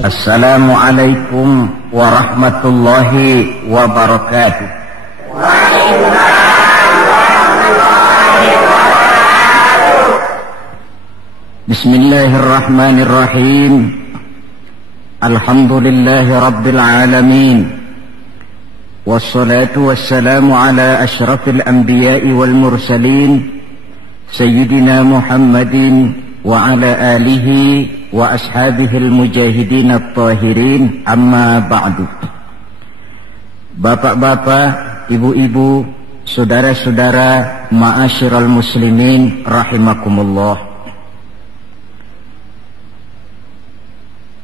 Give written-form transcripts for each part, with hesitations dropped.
Assalamualaikum warahmatullahi wabarakatuh. Bismillahirrahmanirrahim. Alhamdulillahi rabbil alamin. Wassalatu wassalamu ala asyrafil anbiya'i wal mursalin Sayyidina Muhammadin wa ala alihi wa ashabihil mujahidin at-tahirin, amma ba'du. Bapak-bapak, ibu-ibu, saudara-saudara, ma'asyiral muslimin rahimakumullah.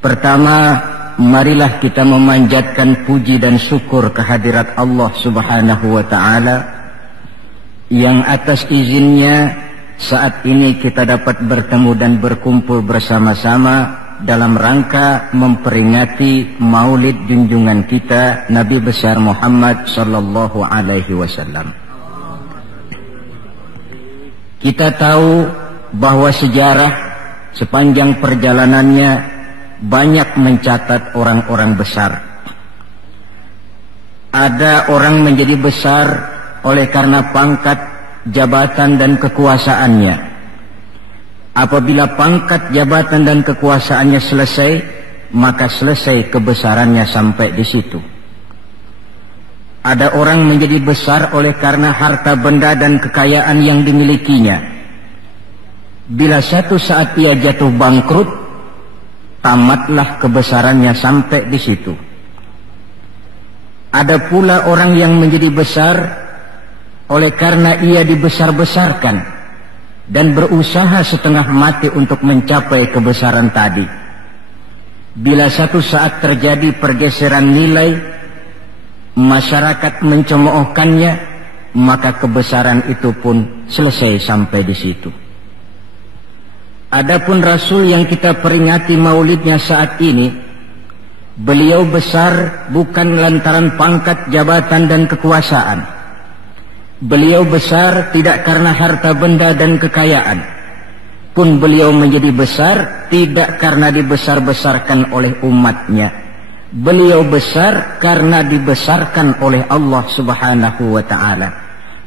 Pertama, marilah kita memanjatkan puji dan syukur kehadirat Allah Subhanahu wa ta'ala yang atas izinnya saat ini kita dapat bertemu dan berkumpul bersama-sama dalam rangka memperingati maulid junjungan kita Nabi besar Muhammad sallallahu alaihi wasallam. Kita tahu bahwa sejarah sepanjang perjalanannya banyak mencatat orang-orang besar. Ada orang menjadi besar oleh karena pangkat, jabatan dan kekuasaannya. Apabila pangkat, jabatan dan kekuasaannya selesai, maka selesai kebesarannya sampai di situ. Ada orang menjadi besar oleh karena harta benda dan kekayaan yang dimilikinya. Bila satu saat ia jatuh bangkrut, tamatlah kebesarannya sampai di situ. Ada pula orang yang menjadi besar oleh karena ia dibesar-besarkan dan berusaha setengah mati untuk mencapai kebesaran tadi. Bila satu saat terjadi pergeseran nilai, masyarakat mencemoohkannya, maka kebesaran itu pun selesai sampai di situ. Adapun Rasul yang kita peringati maulidnya saat ini, beliau besar bukan lantaran pangkat, jabatan dan kekuasaan. Beliau besar tidak karena harta benda dan kekayaan. Pun beliau menjadi besar tidak karena dibesar-besarkan oleh umatnya. Beliau besar karena dibesarkan oleh Allah Subhanahu wa ta'ala.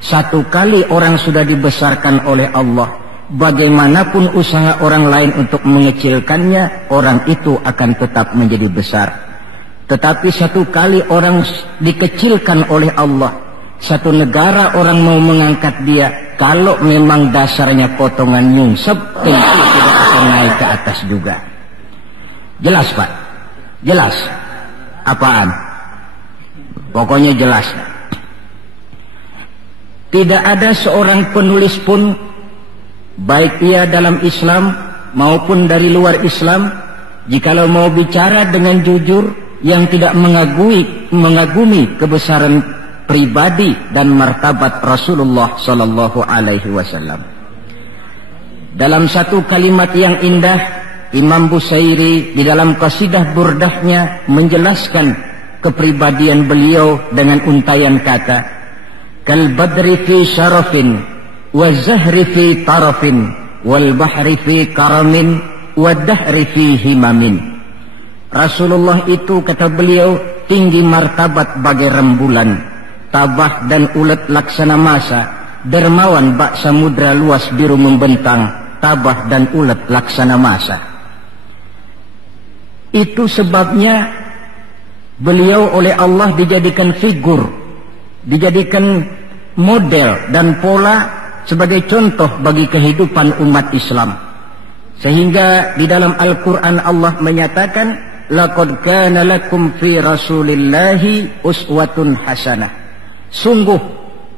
Satu kali orang sudah dibesarkan oleh Allah, bagaimanapun usaha orang lain untuk mengecilkannya, orang itu akan tetap menjadi besar. Tetapi satu kali orang dikecilkan oleh Allah, satu negara orang mau mengangkat dia, kalau memang dasarnya potongan nyungsep, tentu tidak akan naik ke atas juga. Jelas Pak? Jelas? Apaan? Pokoknya jelas. Tidak ada seorang penulis pun, baik ia dalam Islam maupun dari luar Islam, jikalau mau bicara dengan jujur yang tidak mengagumi kebesaran pribadi dan martabat Rasulullah sallallahu alaihi wasallam. Dalam satu kalimat yang indah, Imam Busairi di dalam qasidah burdahnya menjelaskan kepribadian beliau dengan untayan kata, kal badri fi syarafin wa zahri fi tarafin wal bahri fi karamin wa dahri fi himamin. Rasulullah itu, kata beliau, tinggi martabat bagai rembulan, tabah dan ulet laksana masa, dermawan bak samudra luas biru membentang, tabah dan ulet laksana masa. Itu sebabnya beliau oleh Allah dijadikan figur, dijadikan model dan pola sebagai contoh bagi kehidupan umat Islam. Sehingga di dalam Al-Quran Allah menyatakan, laqad kana lakum fi rasulillahi uswatun hasanah. Sungguh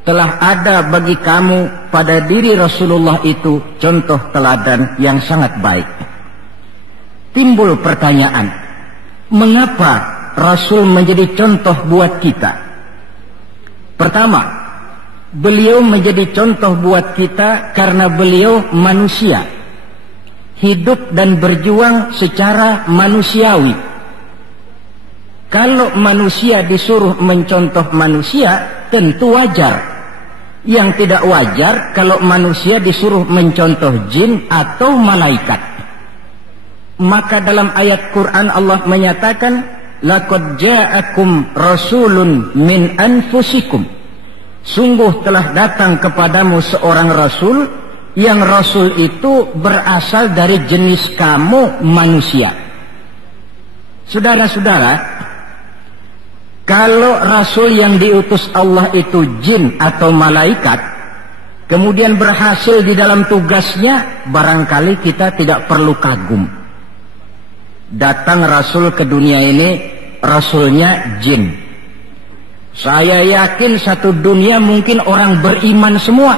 telah ada bagi kamu pada diri Rasulullah itu contoh teladan yang sangat baik. Timbul pertanyaan, mengapa Rasul menjadi contoh buat kita? Pertama, beliau menjadi contoh buat kita karena beliau manusia, hidup dan berjuang secara manusiawi. Kalau manusia disuruh mencontoh manusia, tentu wajar. Yang tidak wajar kalau manusia disuruh mencontoh jin atau malaikat. Maka dalam ayat Quran Allah menyatakan, laqad ja'akum rasulun min anfusikum. Sungguh telah datang kepadamu seorang rasul, yang rasul itu berasal dari jenis kamu manusia. Saudara-saudara, kalau rasul yang diutus Allah itu jin atau malaikat, kemudian berhasil di dalam tugasnya, barangkali kita tidak perlu kagum. Datang rasul ke dunia ini, rasulnya jin. Saya yakin satu dunia mungkin orang beriman semua,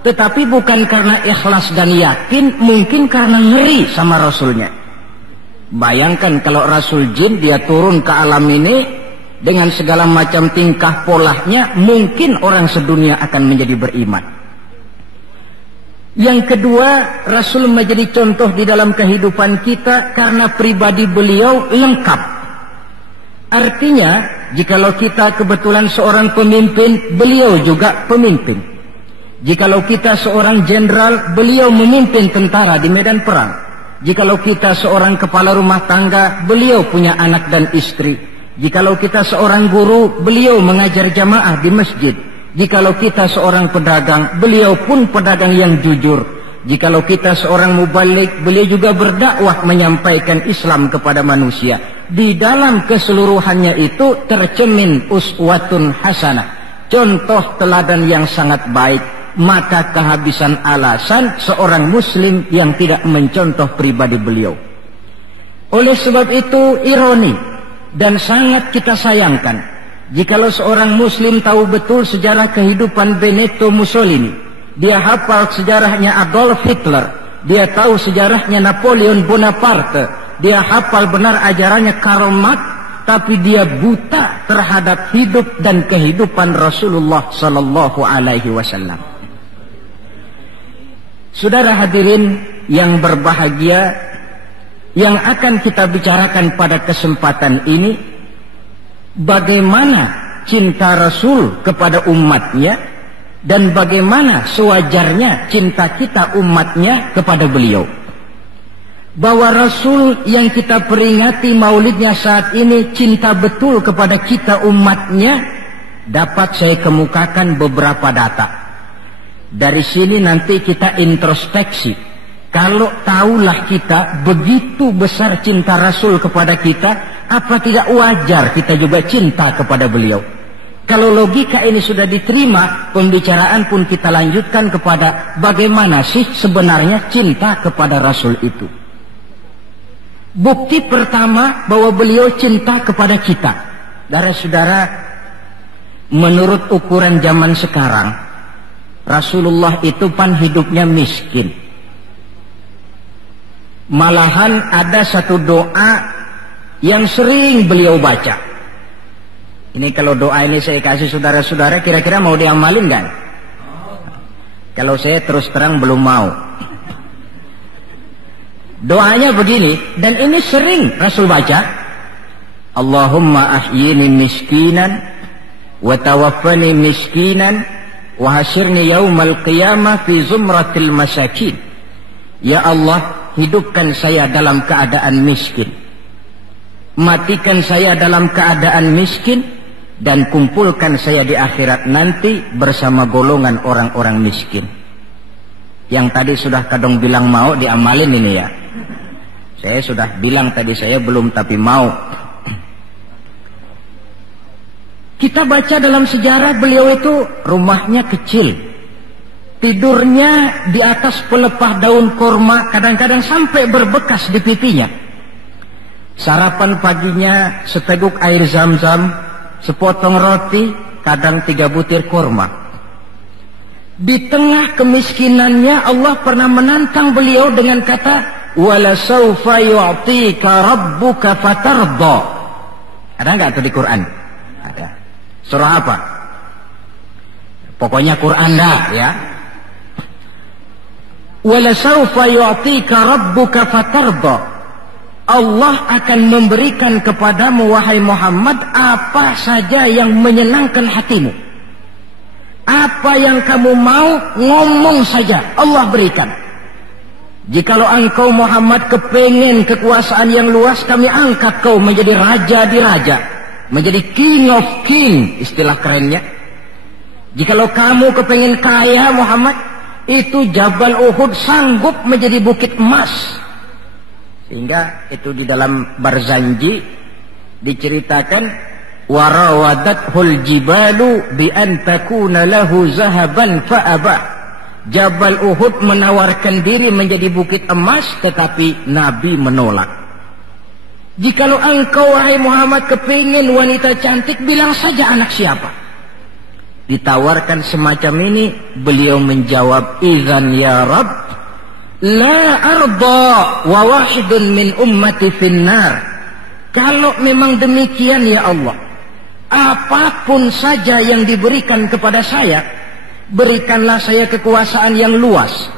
tetapi bukan karena ikhlas dan yakin, mungkin karena ngeri sama rasulnya. Bayangkan kalau rasul jin dia turun ke alam ini dengan segala macam tingkah polanya, mungkin orang sedunia akan menjadi beriman. Yang kedua, rasul menjadi contoh di dalam kehidupan kita karena pribadi beliau lengkap. Artinya, jikalau kita kebetulan seorang pemimpin, beliau juga pemimpin. Jikalau kita seorang jenderal, beliau memimpin tentara di medan perang. Jikalau kita seorang kepala rumah tangga, beliau punya anak dan istri. Jikalau kita seorang guru, beliau mengajar jamaah di masjid. Jikalau kita seorang pedagang, beliau pun pedagang yang jujur. Jikalau kita seorang mubalik, beliau juga berdakwah menyampaikan Islam kepada manusia. Di dalam keseluruhannya itu tercermin uswatun hasanah, contoh teladan yang sangat baik. Maka kehabisan alasan seorang muslim yang tidak mencontoh pribadi beliau. Oleh sebab itu ironi dan sangat kita sayangkan jikalau seorang muslim tahu betul sejarah kehidupan Benito Mussolini, dia hafal sejarahnya Adolf Hitler, dia tahu sejarahnya Napoleon Bonaparte, dia hafal benar ajarannya Karl Marx, tapi dia buta terhadap hidup dan kehidupan Rasulullah sallallahu alaihi wasallam. Saudara hadirin yang berbahagia, yang akan kita bicarakan pada kesempatan ini, bagaimana cinta Rasul kepada umatnya dan bagaimana sewajarnya cinta kita umatnya kepada beliau. Bahwa Rasul yang kita peringati maulidnya saat ini cinta betul kepada kita umatnya, dapat saya kemukakan beberapa data. Dari sini nanti kita introspeksi. Kalau tahulah kita begitu besar cinta Rasul kepada kita, apa tidak wajar kita juga cinta kepada beliau? Kalau logika ini sudah diterima, pembicaraan pun kita lanjutkan kepada bagaimana sih sebenarnya cinta kepada Rasul itu. Bukti pertama bahwa beliau cinta kepada kita. Saudara-saudara, menurut ukuran zaman sekarang, Rasulullah itu pan hidupnya miskin. Malahan ada satu doa yang sering beliau baca. Ini kalau doa ini saya kasih saudara-saudara, kira-kira mau diamalin kan? Kalau saya terus terang belum mau. Doanya begini, dan ini sering Rasul baca. Allahumma ahyini miskinan wa tawaffani miskinan wa hasyirni yaumal qiyamah fi zumratil masakin. Ya Allah, hidupkan saya dalam keadaan miskin, matikan saya dalam keadaan miskin, dan kumpulkan saya di akhirat nanti bersama golongan orang-orang miskin. Yang tadi sudah kadang bilang mau diamalin ini ya. Saya sudah bilang tadi saya belum tapi mau. Kita baca dalam sejarah beliau itu rumahnya kecil, tidurnya di atas pelepah daun kurma, kadang-kadang sampai berbekas di pipinya. Sarapan paginya seteguk air zam-zam, sepotong roti, kadang 3 butir kurma. Di tengah kemiskinannya Allah pernah menantang beliau dengan kata, wala sawfa yu'tika rabbuka fatarda. Ada enggak itu di Quran? Ada. Surah apa? Pokoknya Quran dah ya. Wala sawfa yu'tika rabbuka fatarda. Allah akan memberikan kepadamu wahai Muhammad apa saja yang menyenangkan hatimu. Apa yang kamu mau, ngomong saja Allah berikan. Jikalau engkau Muhammad kepengen kekuasaan yang luas, kami angkat kau menjadi raja di raja, menjadi king of king, istilah kerennya. Jikalau kamu kepengen kaya Muhammad, itu Jabal Uhud sanggup menjadi bukit emas. Sehingga itu di dalam Barzanji diceritakan, warawadathul jibalu bi an takuna lahu zahaban fa aba. Jabal Uhud menawarkan diri menjadi bukit emas, tetapi Nabi menolak. Jikalau engkau wahai Muhammad kepingin wanita cantik, bilang saja anak siapa. Ditawarkan semacam ini, beliau menjawab, idzan ya Rabb, la arda wa wahidun min ummati finnar. Kalau memang demikian ya Allah, apapun saja yang diberikan kepada saya, berikanlah saya kekuasaan yang luas,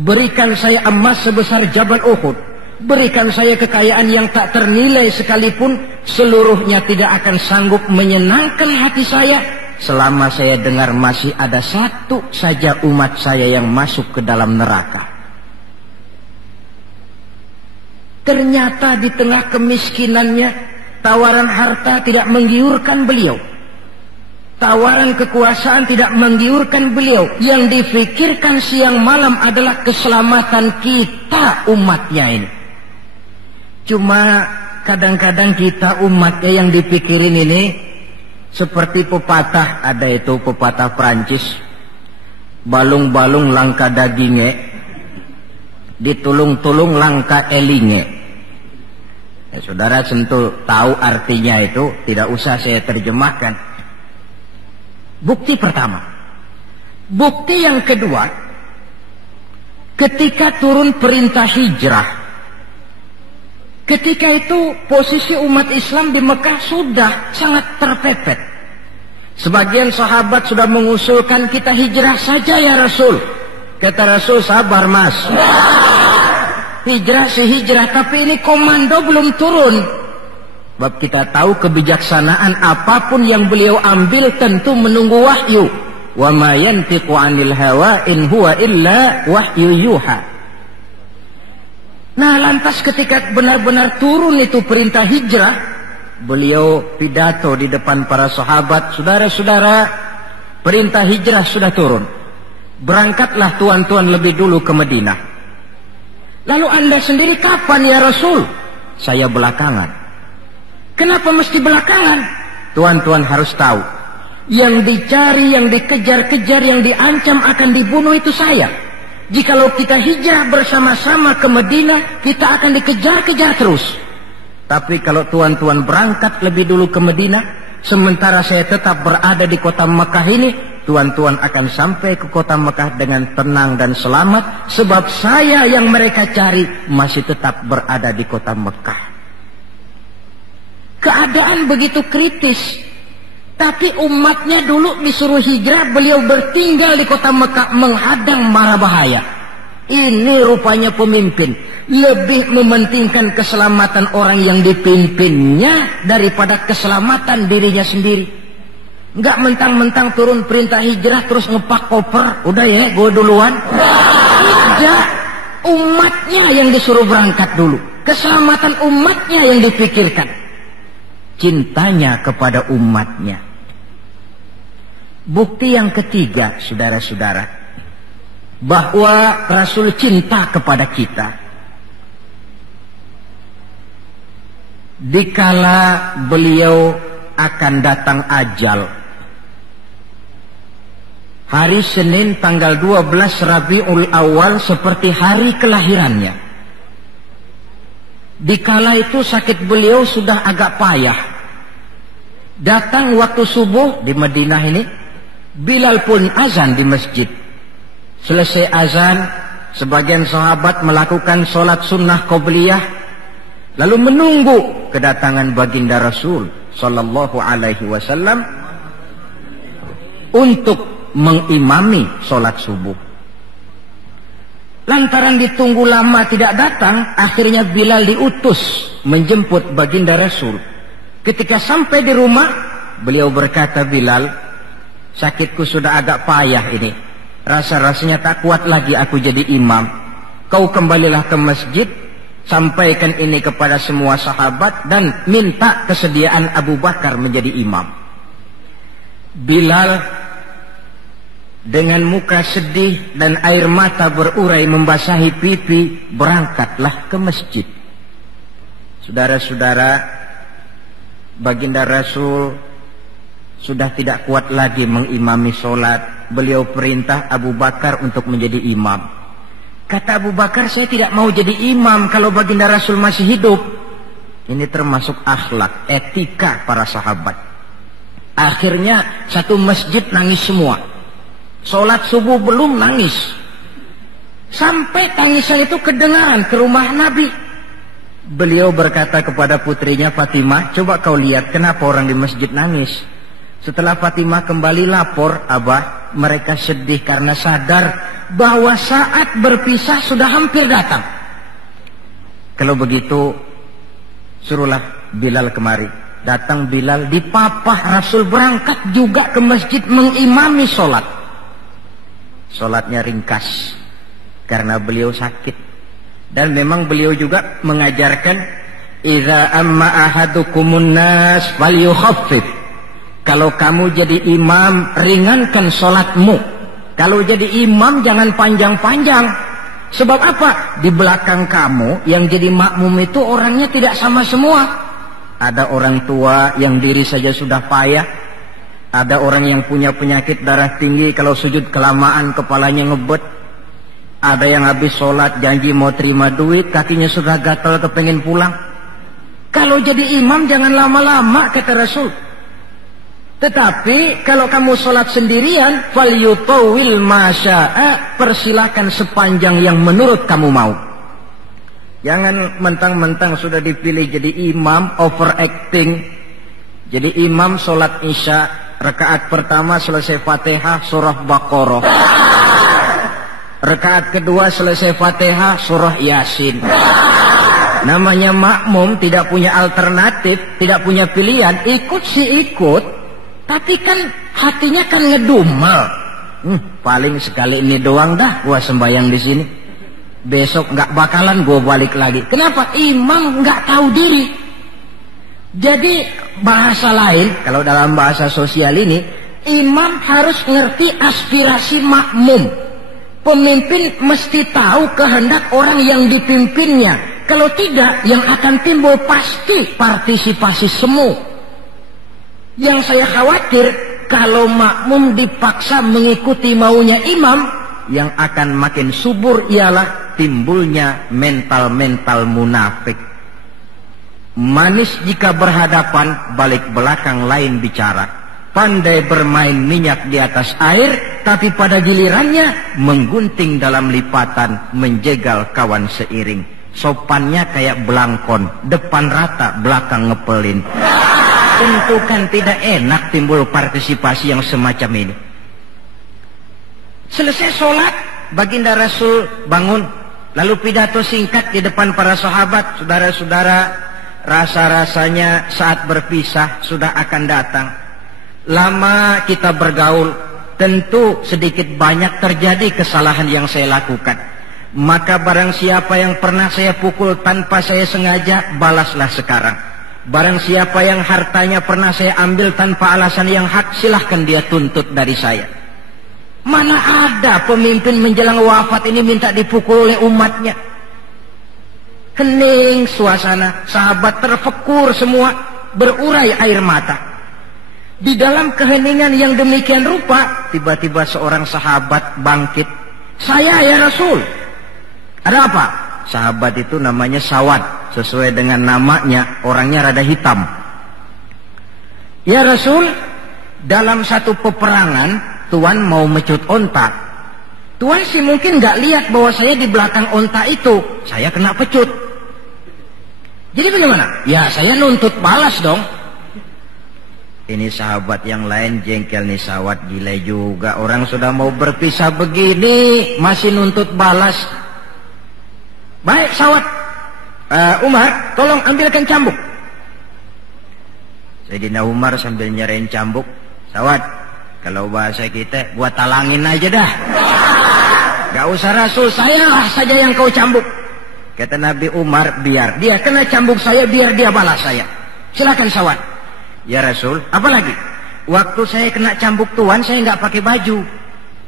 berikan saya emas sebesar Jabal Uhud, berikan saya kekayaan yang tak ternilai sekalipun, seluruhnya tidak akan sanggup menyenangkan hati saya selama saya dengar masih ada satu saja umat saya yang masuk ke dalam neraka. Ternyata di tengah kemiskinannya, tawaran harta tidak menggiurkan beliau. Tawaran kekuasaan tidak menggiurkan beliau. Yang difikirkan siang malam adalah keselamatan kita umatnya ini. Cuma kadang-kadang kita umatnya yang dipikirin ini seperti pepatah, ada itu pepatah Prancis, balung-balung langka dagingnya, ditulung-tulung langka elingnya. Ya, saudara tentu tahu artinya itu, tidak usah saya terjemahkan. Bukti pertama. Bukti yang kedua, ketika turun perintah hijrah, ketika itu posisi umat Islam di Mekah sudah sangat terpepet. Sebagian sahabat sudah mengusulkan, kita hijrah saja ya Rasul. Kata Rasul, sabar mas, hijrah sih hijrah, tapi ini komando belum turun. Sebab kita tahu kebijaksanaan, apapun yang beliau ambil tentu menunggu wahyu. Wa ma yantiqu 'anil hawa in huwa illa wahyu yuha. Nah, lantas ketika benar-benar turun itu perintah hijrah, beliau pidato di depan para sahabat, saudara-saudara, perintah hijrah sudah turun. Berangkatlah tuan-tuan lebih dulu ke Madinah. Lalu Anda sendiri kapan ya Rasul? Saya belakangan. Kenapa mesti belakangan? Tuan-tuan harus tahu, yang dicari, yang dikejar-kejar, yang diancam akan dibunuh itu saya. Jikalau kita hijrah bersama-sama ke Madinah, kita akan dikejar-kejar terus. Tapi kalau tuan-tuan berangkat lebih dulu ke Madinah, sementara saya tetap berada di kota Mekah ini, tuan-tuan akan sampai ke kota Mekah dengan tenang dan selamat, sebab saya yang mereka cari masih tetap berada di kota Mekah. Keadaan begitu kritis, tapi umatnya dulu disuruh hijrah, beliau bertinggal di kota Mekah menghadang mara bahaya. Ini rupanya pemimpin lebih mementingkan keselamatan orang yang dipimpinnya daripada keselamatan dirinya sendiri. Enggak mentang-mentang turun perintah hijrah terus ngepak koper, udah ya gue duluan. Tidak, umatnya yang disuruh berangkat dulu, keselamatan umatnya yang dipikirkan, cintanya kepada umatnya. Bukti yang ketiga, saudara-saudara, bahwa Rasul cinta kepada kita. Dikala beliau akan datang ajal, hari Senin tanggal 12 Rabiul Awal seperti hari kelahirannya. Dikala itu sakit beliau sudah agak payah. Datang waktu subuh di Madinah ini, Bilal pun azan di masjid. Selesai azan, sebagian sahabat melakukan sholat sunnah qobliyah, lalu menunggu kedatangan baginda Rasul sallallahu alaihi wasallam untuk mengimami sholat subuh. Lantaran ditunggu lama tidak datang, akhirnya Bilal diutus menjemput baginda Rasul. Ketika sampai di rumah, beliau berkata, Bilal, sakitku sudah agak payah ini. Rasa-rasanya tak kuat lagi aku jadi imam. kau kembalilah ke masjid, sampaikan ini kepada semua sahabat dan minta kesediaan Abu Bakar menjadi imam. Bilal dengan muka sedih dan air mata berurai membasahi pipi berangkatlah ke masjid. Saudara-saudara, baginda Rasul sudah tidak kuat lagi mengimami sholat. Beliau perintah Abu Bakar untuk menjadi imam. Kata Abu Bakar, saya tidak mau jadi imam kalau baginda Rasul masih hidup. Ini termasuk akhlak, etika para sahabat. Akhirnya satu masjid nangis semua. Sholat subuh belum nangis. Sampai tangisan itu kedengaran ke rumah Nabi. Beliau berkata kepada putrinya Fatimah, coba kau lihat kenapa orang di masjid nangis. Setelah Fatimah kembali lapor, Abah, mereka sedih karena sadar bahwa saat berpisah sudah hampir datang. Kalau begitu, suruhlah Bilal kemari. Datang Bilal, dipapah Rasul berangkat juga ke masjid mengimami sholat. Sholatnya ringkas karena beliau sakit. Dan memang beliau juga mengajarkan, idza amma ahadukumun nas falyukhaffif. Kalau kamu jadi imam, ringankan sholatmu. Kalau jadi imam jangan panjang-panjang. Sebab apa? Di belakang kamu yang jadi makmum itu orangnya tidak sama semua. Ada orang tua yang diri saja sudah payah. Ada orang yang punya penyakit darah tinggi, kalau sujud kelamaan kepalanya ngebet. Ada yang habis sholat janji mau terima duit, kakinya sudah gatal kepengen pulang. Kalau jadi imam jangan lama-lama, kata Rasul. Tetapi kalau kamu sholat sendirian, falyutawil masya'a, persilakan sepanjang yang menurut kamu mau. Jangan mentang-mentang sudah dipilih jadi imam overacting. Jadi imam sholat isya, rakaat pertama selesai Fatihah surah Baqarah. Rakaat kedua selesai Fatihah surah Yasin. Namanya makmum, tidak punya alternatif, tidak punya pilihan. Ikut sih ikut, tapi kan hatinya kan ngedumel. Paling sekali ini doang dah gua sembahyang di sini. Besok nggak bakalan gua balik lagi. Kenapa? Imam nggak tahu diri. Jadi bahasa lain, kalau dalam bahasa sosial ini, imam harus ngerti aspirasi makmum. Pemimpin mesti tahu kehendak orang yang dipimpinnya. Kalau tidak, yang akan timbul pasti partisipasi semu. Yang saya khawatir, kalau makmum dipaksa mengikuti maunya imam, yang akan makin subur ialah timbulnya mental-mental munafik. Manis jika berhadapan, balik belakang lain bicara. Pandai bermain minyak di atas air, tapi pada gilirannya menggunting dalam lipatan, menjegal kawan seiring. Sopannya kayak belangkon, depan rata, belakang ngepelin. Tentu kan tidak enak timbul partisipasi yang semacam ini. Selesai sholat, baginda Rasul bangun, lalu pidato singkat di depan para sahabat. Saudara-saudara, rasa-rasanya saat berpisah sudah akan datang. Lama kita bergaul, tentu sedikit banyak terjadi kesalahan yang saya lakukan. Maka barang siapa yang pernah saya pukul tanpa saya sengaja, balaslah sekarang. Barang siapa yang hartanya pernah saya ambil tanpa alasan yang hak, silahkan dia tuntut dari saya. Mana ada pemimpin menjelang wafat ini minta dipukul oleh umatnya. Hening suasana, sahabat terfekur semua, berurai air mata. Di dalam keheningan yang demikian rupa, tiba-tiba seorang sahabat bangkit. Saya ya Rasul. Ada apa? Sahabat itu namanya Sawad, sesuai dengan namanya, orangnya rada hitam. Ya Rasul, dalam satu peperangan Tuan mau mecut onta. Tuan sih mungkin gak lihat bahwa saya di belakang onta itu, saya kena pecut. Jadi bagaimana? Ya saya nuntut balas dong. Ini sahabat yang lain jengkel nih, Sawad gila juga. Orang sudah mau berpisah begini masih nuntut balas. Baik Sawad, Umar tolong ambilkan cambuk. Sayyidina Umar sambil nyerahin cambuk. Sawad, kalau bahasa kita gua talangin aja dah. Gak usah Rasul, saya saja yang kau cambuk. Kata Nabi Umar, biar dia kena cambuk saya, biar dia balas saya. Silakan Sawad. Ya Rasul, apa lagi? Waktu saya kena cambuk tuan, saya nggak pakai baju.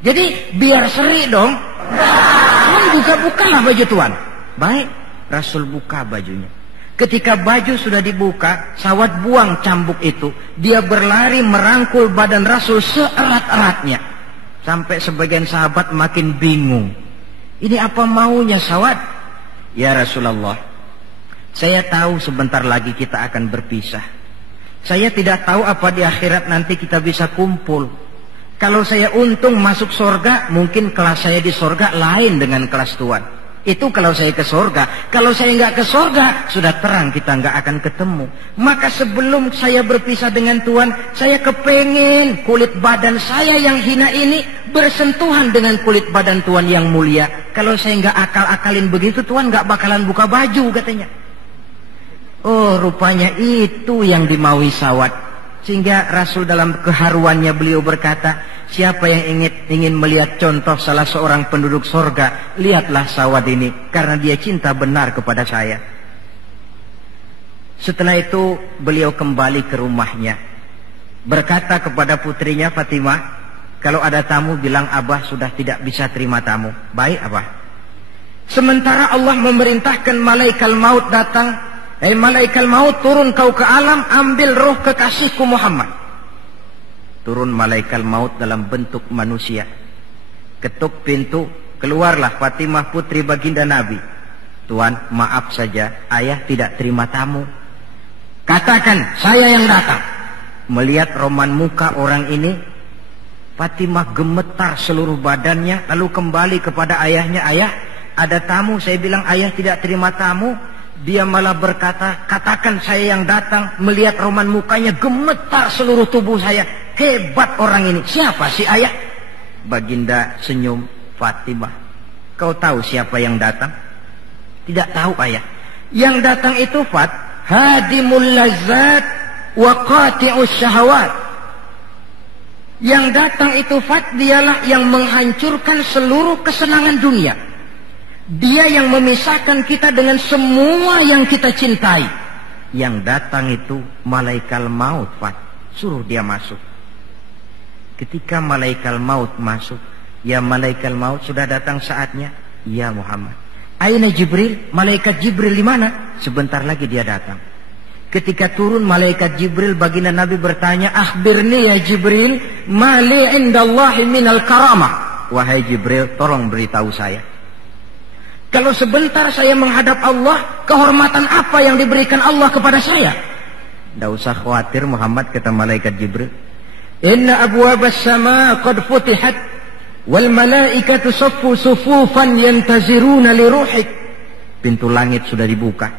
Jadi biar seri dong. Tuan buka-bukalah baju tuan. Baik, Rasul buka bajunya. Ketika baju sudah dibuka, Sawad buang cambuk itu. Dia berlari merangkul badan Rasul seerat-eratnya. Sampai sebagian sahabat makin bingung. Ini apa maunya Sawad? Ya Rasulullah, saya tahu sebentar lagi kita akan berpisah. Saya tidak tahu apa di akhirat nanti kita bisa kumpul. Kalau saya untung masuk surga, mungkin kelas saya di surga lain dengan kelas tuan. Itu kalau saya ke surga. Kalau saya nggak ke surga, sudah terang kita nggak akan ketemu. Maka sebelum saya berpisah dengan tuan, saya kepengen kulit badan saya yang hina ini bersentuhan dengan kulit badan tuan yang mulia. Kalau saya nggak akal-akalin begitu, tuan nggak bakalan buka baju katanya. Oh, rupanya itu yang dimaui Sawad. Sehingga Rasul dalam keharuannya beliau berkata, siapa yang ingin melihat contoh salah seorang penduduk sorga, lihatlah Sawad ini, karena dia cinta benar kepada saya. Setelah itu beliau kembali ke rumahnya, berkata kepada putrinya Fatimah, kalau ada tamu bilang Abah sudah tidak bisa terima tamu. Baik Abah. Sementara Allah memerintahkan malaikat maut datang. Malaikat maut, turun kau ke alam, ambil roh kekasihku Muhammad. Turun malaikat maut dalam bentuk manusia. Ketuk pintu, keluarlah Fatimah putri baginda Nabi. Tuan, maaf saja, ayah tidak terima tamu. Katakan, saya yang datang. Melihat roman muka orang ini, Fatimah gemetar seluruh badannya, lalu kembali kepada ayahnya. Ayah, ada tamu. Saya bilang ayah tidak terima tamu. Dia malah berkata, katakan saya yang datang. Melihat roman mukanya, gemetar seluruh tubuh saya. Hebat orang ini. Siapa si ayah? Baginda senyum. Fatimah, kau tahu siapa yang datang? Tidak tahu ayah. Yang datang itu Fat, hadimul lazat wa qati'us syahawat. Yang datang itu Fat, dialah yang menghancurkan seluruh kesenangan dunia. Dia yang memisahkan kita dengan semua yang kita cintai. Yang datang itu malaikat maut, Fat. Suruh dia masuk. Ketika malaikat maut masuk, ya malaikat maut, sudah datang saatnya. Ya Muhammad. Aina Jibril? Malaikat Jibril di mana? Sebentar lagi dia datang. Ketika turun malaikat Jibril, baginda Nabi bertanya, akhbirni ya Jibril, mali indallahi minal karamah. Wahai Jibril, tolong beritahu saya. Kalau sebentar saya menghadap Allah, kehormatan apa yang diberikan Allah kepada saya? Tidak usah khawatir Muhammad, kata malaikat Jibril. Inna abwabas sama qad futihat, wal malaikatu saffu sufufan yantaziruna li ruhik. Pintu langit sudah dibuka.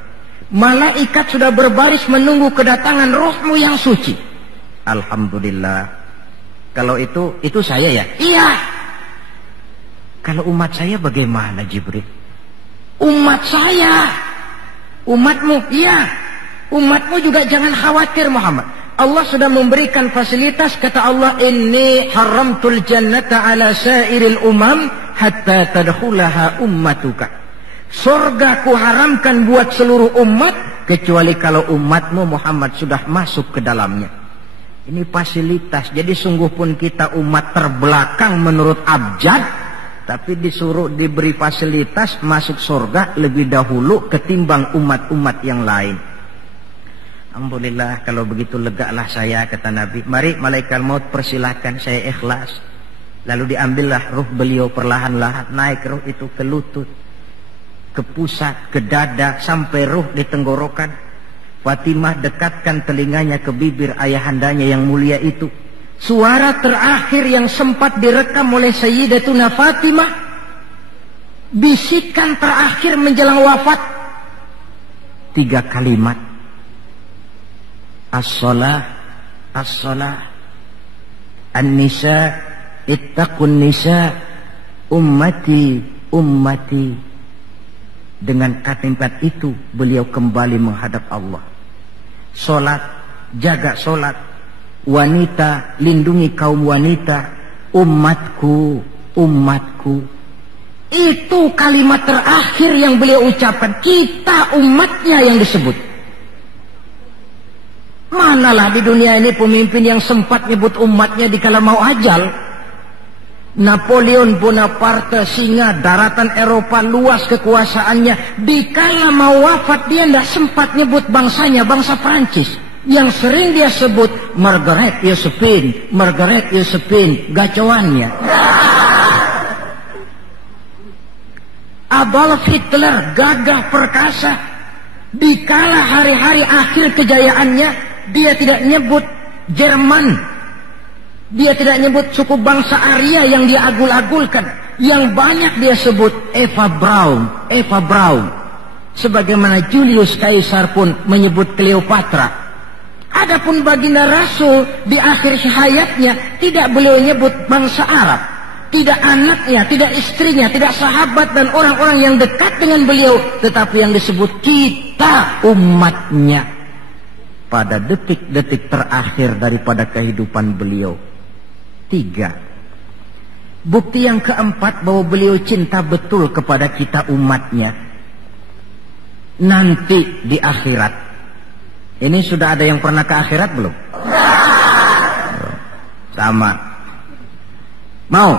Malaikat sudah berbaris menunggu kedatangan rohmu yang suci. Alhamdulillah. Kalau itu saya ya? Iya. Kalau umat saya bagaimana Jibril? Umat saya, umatmu, iya. Umatmu juga jangan khawatir Muhammad. Allah sudah memberikan fasilitas, kata Allah, inni haramtul jannata ala sairil umam hatta tadkhulaha ummatuka. Surga ku haramkan buat seluruh umat, kecuali kalau umatmu Muhammad sudah masuk ke dalamnya. Ini fasilitas. Jadi sungguh pun kita umat terbelakang menurut abjad, tapi disuruh diberi fasilitas masuk surga lebih dahulu ketimbang umat-umat yang lain. Alhamdulillah, kalau begitu legalah saya, kata Nabi. Mari malaikat maut persilahkan, saya ikhlas. Lalu diambillah ruh beliau perlahan-lahan, naik ruh itu ke lutut, ke pusat, ke dada, sampai ruh di tenggorokan. Fatimah dekatkan telinganya ke bibir ayahandanya yang mulia itu. Suara terakhir yang sempat direkam oleh Sayyidatuna Fatimah, bisikan terakhir menjelang wafat, 3 kalimat. As-salah, as-salah, an-nisa, ittaqun nisa, ummati, ummati. Dengan kalimat itu beliau kembali menghadap Allah. Solat, jaga solat. Wanita, lindungi kaum wanita. Umatku, umatku. Itu kalimat terakhir yang beliau ucapkan. Kita umatnya yang disebut. Manalah di dunia ini pemimpin yang sempat nyebut umatnya dikala mau ajal. Napoleon Bonaparte, singa daratan Eropa, luas kekuasaannya. Dikala mau wafat dia tidak sempat nyebut bangsanya, bangsa Prancis. Yang sering dia sebut Margaret Josephine, Margaret Josephine, gacoannya. Adolf Hitler, gagah perkasa. Dikala hari-hari akhir kejayaannya, dia tidak nyebut Jerman. Dia tidak nyebut suku bangsa Arya yang dia agul-agulkan. Yang banyak dia sebut Eva Braun, Eva Braun. Sebagaimana Julius Caesar pun menyebut Cleopatra. Adapun baginda Rasul di akhir hayatnya tidak beliau nyebut bangsa Arab. Tidak anaknya, tidak istrinya, tidak sahabat dan orang-orang yang dekat dengan beliau. Tetapi yang disebut kita umatnya. Pada detik-detik terakhir daripada kehidupan beliau. 3. Bukti yang keempat bahwa beliau cinta betul kepada kita umatnya. Nanti di akhirat. Ini sudah ada yang pernah ke akhirat belum? Sama. Mau?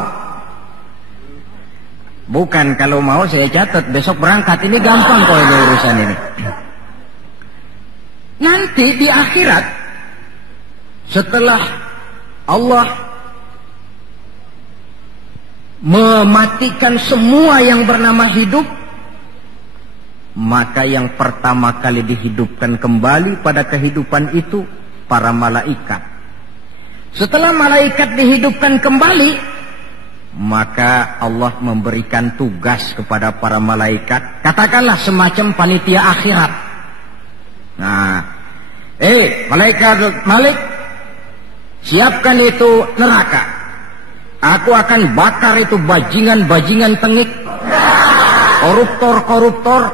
Bukan, kalau mau saya catat. Besok berangkat. Ini gampang kalau ada urusan ini. Nanti di akhirat. Setelah Allah mematikan semua yang bernama hidup, maka yang pertama kali dihidupkan kembali pada kehidupan itu para malaikat. Setelah malaikat dihidupkan kembali, maka Allah memberikan tugas kepada para malaikat, katakanlah semacam panitia akhirat. Nah, malaikat Malik, siapkan itu neraka. Aku akan bakar itu bajingan-bajingan tengik, koruptor-koruptor,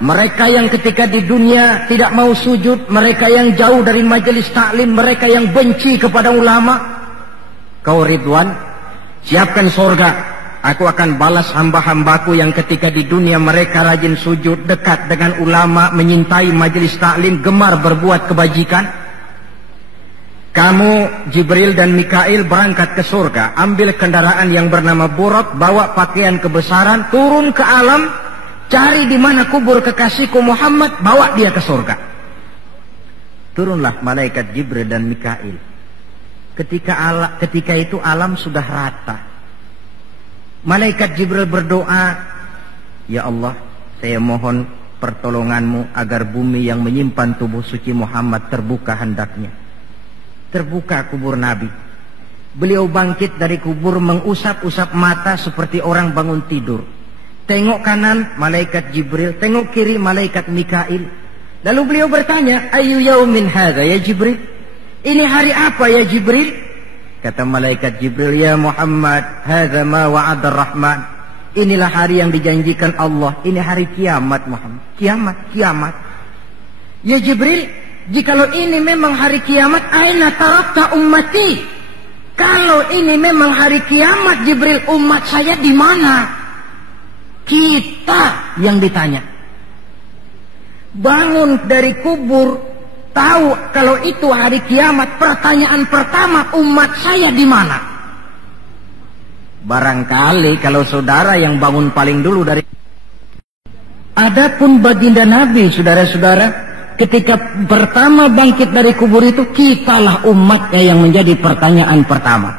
mereka yang ketika di dunia tidak mau sujud, mereka yang jauh dari majelis taklim, mereka yang benci kepada ulama. Kau Ridwan, siapkan sorga. Aku akan balas hamba-hambaku yang ketika di dunia mereka rajin sujud, dekat dengan ulama, menyintai majelis taklim, gemar berbuat kebajikan. Kamu Jibril dan Mikail berangkat ke surga, ambil kendaraan yang bernama Buraq, bawa pakaian kebesaran, turun ke alam, cari di mana kubur kekasihku Muhammad, bawa dia ke surga. Turunlah malaikat Jibril dan Mikail. Ketika itu alam sudah rata. Malaikat Jibril berdoa, ya Allah, saya mohon pertolonganmu agar bumi yang menyimpan tubuh suci Muhammad terbuka hendaknya. Terbuka kubur Nabi. Beliau bangkit dari kubur mengusap-usap mata seperti orang bangun tidur. Tengok kanan malaikat Jibril, tengok kiri malaikat Mikail. Lalu beliau bertanya, ayu yaumin hadza ya Jibril? Ini hari apa ya Jibril? Kata malaikat Jibril, ya Muhammad, hadza ma wa'ada ar-Rahman. Inilah hari yang dijanjikan Allah. Ini hari kiamat Muhammad. Kiamat. Ya Jibril, jikalau ini memang hari kiamat, aina tarakta ummati? Kalau ini memang hari kiamat Jibril, umat saya di mana? Kita yang ditanya. Bangun dari kubur, tahu kalau itu hari kiamat, pertanyaan pertama, umat saya di mana? Barangkali kalau saudara yang bangun paling dulu dari. Adapun baginda Nabi, saudara-saudara, ketika pertama bangkit dari kubur itu, kitalah umatnya yang menjadi pertanyaan pertama.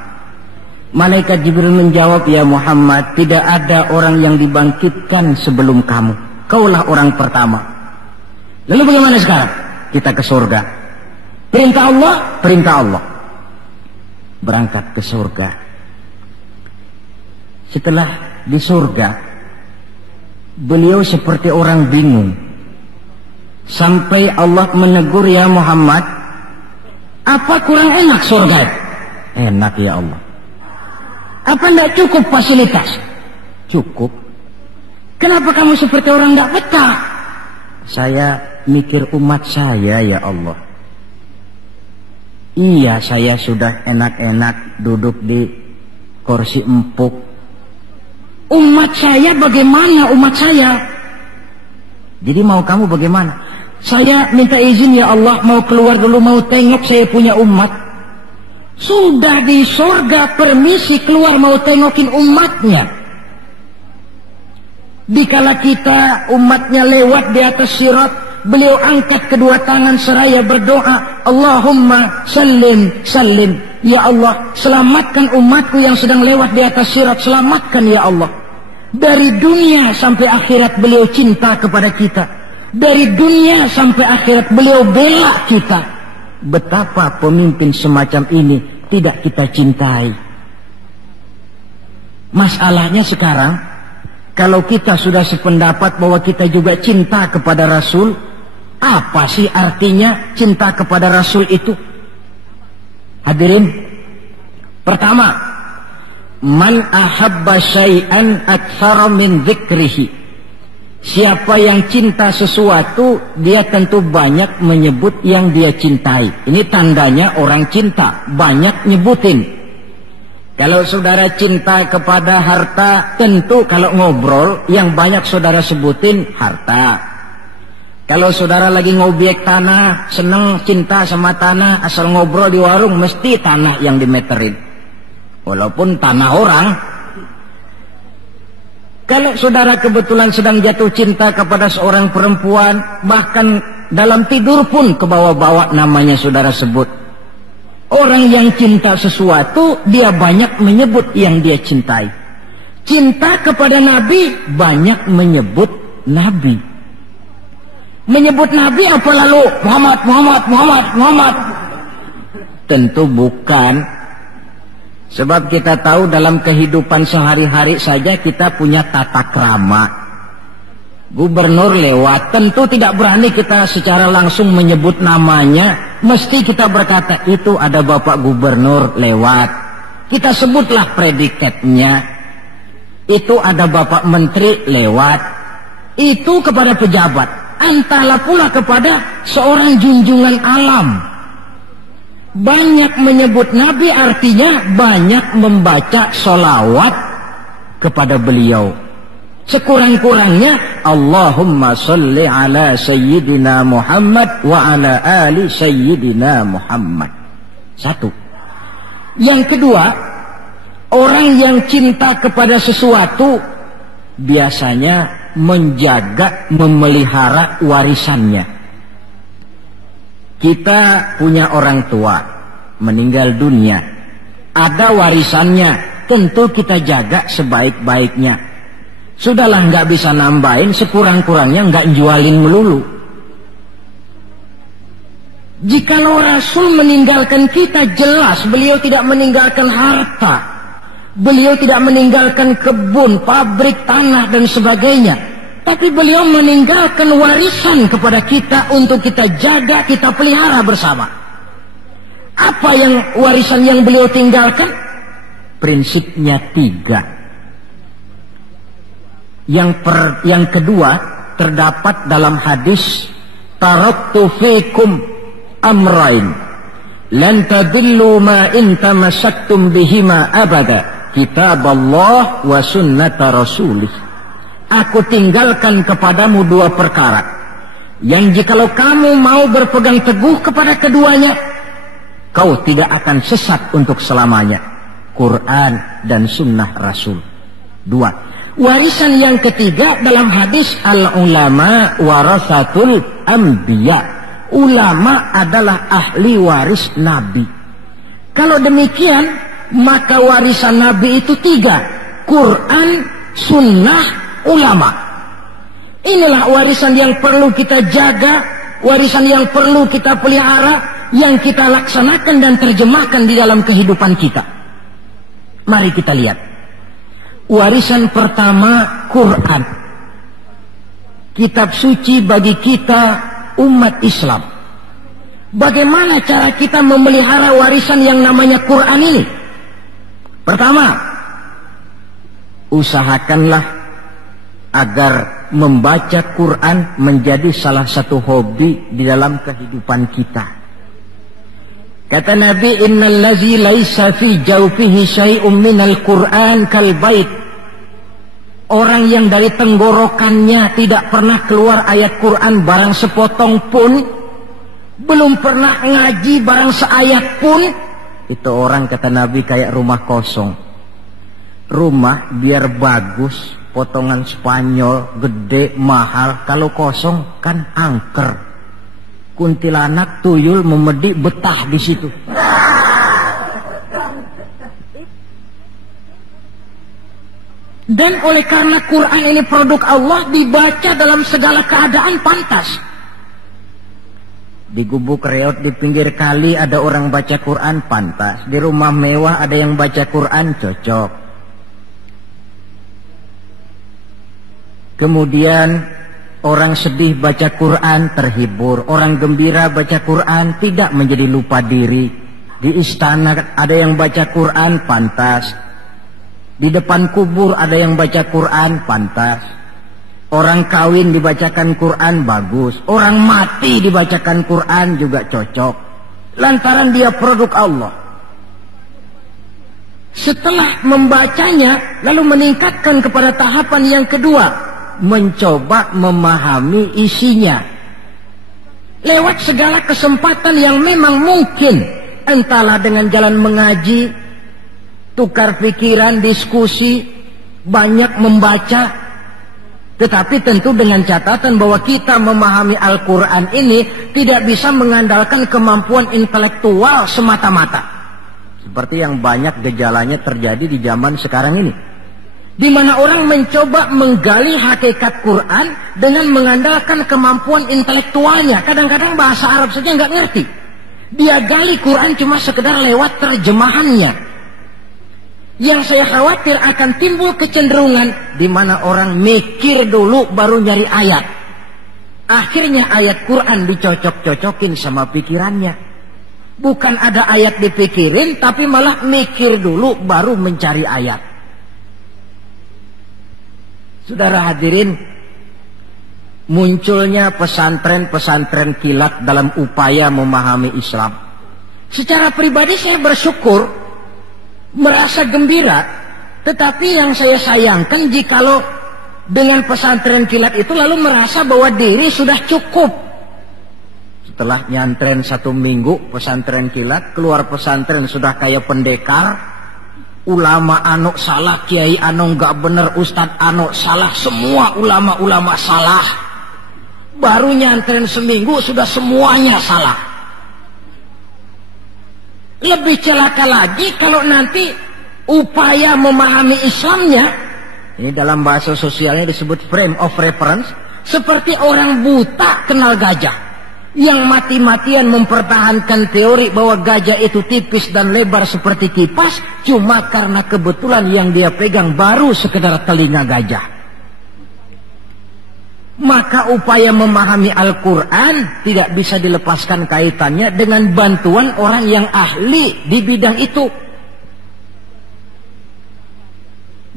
Malaikat Jibril menjawab, ya Muhammad, tidak ada orang yang dibangkitkan sebelum kamu. Kaulah orang pertama. Lalu bagaimana sekarang? Kita ke surga. Perintah Allah, perintah Allah. Berangkat ke surga. Setelah di surga, beliau seperti orang bingung. Sampai Allah menegur, ya Muhammad, apa kurang enak surga? Enak ya Allah. Apa tidak cukup fasilitas? Cukup. Kenapa kamu seperti orang tidak betah? Saya mikir umat saya ya Allah. Iya, saya sudah enak-enak duduk di kursi empuk, umat saya bagaimana umat saya? Jadi mau kamu bagaimana? Saya minta izin ya Allah, mau keluar dulu, mau tengok saya punya umat. Sudah di surga permisi keluar mau tengokin umatnya. Dikala kita umatnya lewat di atas sirat, beliau angkat kedua tangan seraya berdoa, Allahumma sallim sallim. Ya Allah, selamatkan umatku yang sedang lewat di atas sirat, selamatkan ya Allah. Dari dunia sampai akhirat beliau cinta kepada kita. Dari dunia sampai akhirat beliau bela kita. Betapa pemimpin semacam ini tidak kita cintai. Masalahnya sekarang, kalau kita sudah sependapat bahwa kita juga cinta kepada Rasul, apa sih artinya cinta kepada Rasul itu? Hadirin, pertama, man ahabba syai'an aktsara min dzikrihi. Siapa yang cinta sesuatu, dia tentu banyak menyebut yang dia cintai. Ini tandanya orang cinta, banyak nyebutin. Kalau saudara cinta kepada harta, tentu kalau ngobrol yang banyak saudara sebutin harta. Kalau saudara lagi ngobyek tanah, seneng cinta sama tanah, asal ngobrol di warung mesti tanah yang dimeterin. Walaupun tanah orang. Kalau saudara kebetulan sedang jatuh cinta kepada seorang perempuan, bahkan dalam tidur pun kebawa-bawa namanya saudara sebut. Orang yang cinta sesuatu, dia banyak menyebut yang dia cintai. Cinta kepada Nabi, banyak menyebut Nabi. Menyebut Nabi apa lalu? Muhammad, Muhammad, Muhammad, Muhammad. Tentu bukan. Sebab kita tahu dalam kehidupan sehari-hari saja kita punya tata krama. Gubernur lewat, tentu tidak berani kita secara langsung menyebut namanya. Mesti kita berkata, itu ada Bapak Gubernur lewat. Kita sebutlah predikatnya. Itu ada Bapak Menteri lewat. Itu kepada pejabat. Entahlah pula kepada seorang junjungan alam. Banyak menyebut Nabi artinya banyak membaca sholawat kepada beliau. Sekurang-kurangnya Allahumma sholli ala sayyidina Muhammad wa ala ali sayyidina Muhammad. Satu. Yang kedua, orang yang cinta kepada sesuatu biasanya menjaga, memelihara warisannya. Kita punya orang tua meninggal dunia, ada warisannya, tentu kita jaga sebaik-baiknya. Sudahlah nggak bisa nambahin, sekurang-kurangnya nggak jualin melulu. Jikalau Rasul meninggalkan kita, jelas beliau tidak meninggalkan harta, beliau tidak meninggalkan kebun, pabrik, tanah dan sebagainya. Tapi beliau meninggalkan warisan kepada kita untuk kita jaga, kita pelihara bersama. Apa yang warisan yang beliau tinggalkan? Prinsipnya 3. Yang kedua terdapat dalam hadis, taraktu fikum amrain lan tadillu ma in tamassaktum bihima abada, kitaballah wa sunnata rasulih. Aku tinggalkan kepadamu 2 perkara yang jikalau kamu mau berpegang teguh kepada keduanya, kau tidak akan sesat untuk selamanya. Quran dan sunnah Rasul. 2. Warisan yang ketiga dalam hadis, al-ulama warasatul anbiya. Ulama adalah ahli waris Nabi. Kalau demikian, maka warisan Nabi itu 3. Quran, sunnah, ulama. Inilah warisan yang perlu kita jaga, warisan yang perlu kita pelihara, yang kita laksanakan dan terjemahkan di dalam kehidupan kita. Mari kita lihat. Warisan pertama, Quran. Kitab suci bagi kita umat Islam. Bagaimana cara kita memelihara warisan yang namanya Quran ini? Pertama, usahakanlah agar membaca Quran menjadi salah satu hobi di dalam kehidupan kita. Kata Nabi, innal ladzi laisa fi jawfihi syai'un minal Qur'an kal bait. Orang yang dari tenggorokannya tidak pernah keluar ayat Quran barang sepotong pun, belum pernah ngaji barang seayat pun, itu orang kata Nabi kayak rumah kosong. Rumah biar bagus, potongan Spanyol, gede, mahal, kalau kosong kan angker. Kuntilanak, tuyul, memedik betah di situ. Dan oleh karena Quran ini produk Allah, dibaca dalam segala keadaan pantas. Di gubuk reot di pinggir kali ada orang baca Quran, pantas. Di rumah mewah ada yang baca Quran, cocok. Kemudian orang sedih baca Quran, terhibur. Orang gembira baca Quran, tidak menjadi lupa diri. Di istana ada yang baca Quran, pantas. Di depan kubur ada yang baca Quran, pantas. Orang kawin dibacakan Quran, bagus. Orang mati dibacakan Quran juga cocok. Lantaran dia produk Allah. Setelah membacanya, lalu meningkatkan kepada tahapan yang kedua, mencoba memahami isinya. Lewat segala kesempatan yang memang mungkin, entahlah dengan jalan mengaji, tukar pikiran, diskusi, banyak membaca. Tetapi tentu dengan catatan bahwa kita memahami Al-Quran ini tidak bisa mengandalkan kemampuan intelektual semata-mata. Seperti yang banyak gejalanya terjadi di zaman sekarang ini, di mana orang mencoba menggali hakikat Quran dengan mengandalkan kemampuan intelektualnya. Kadang-kadang bahasa Arab saja nggak ngerti. Dia gali Quran cuma sekedar lewat terjemahannya. Yang saya khawatir akan timbul kecenderungan di mana orang mikir dulu baru nyari ayat. Akhirnya ayat Quran dicocok-cocokin sama pikirannya. Bukan ada ayat dipikirin, tapi malah mikir dulu baru mencari ayat. Saudara hadirin, munculnya pesantren-pesantren kilat dalam upaya memahami Islam. Secara pribadi saya bersyukur, merasa gembira, tetapi yang saya sayangkan jikalau dengan pesantren kilat itu lalu merasa bahwa diri sudah cukup. Setelah nyantren 1 minggu pesantren kilat, keluar pesantren sudah kayak pendekar. Ulama anu salah, kiai anu gak bener, ustad anu salah, semua ulama-ulama salah. Baru nyantren seminggu sudah semuanya salah. Lebih celaka lagi kalau nanti upaya memahami Islamnya, ini dalam bahasa sosialnya disebut frame of reference, seperti orang buta kenal gajah, yang mati-matian mempertahankan teori bahwa gajah itu tipis dan lebar seperti kipas, cuma karena kebetulan yang dia pegang baru sekedar telinga gajah. Maka upaya memahami Al-Quran tidak bisa dilepaskan kaitannya dengan bantuan orang yang ahli di bidang itu.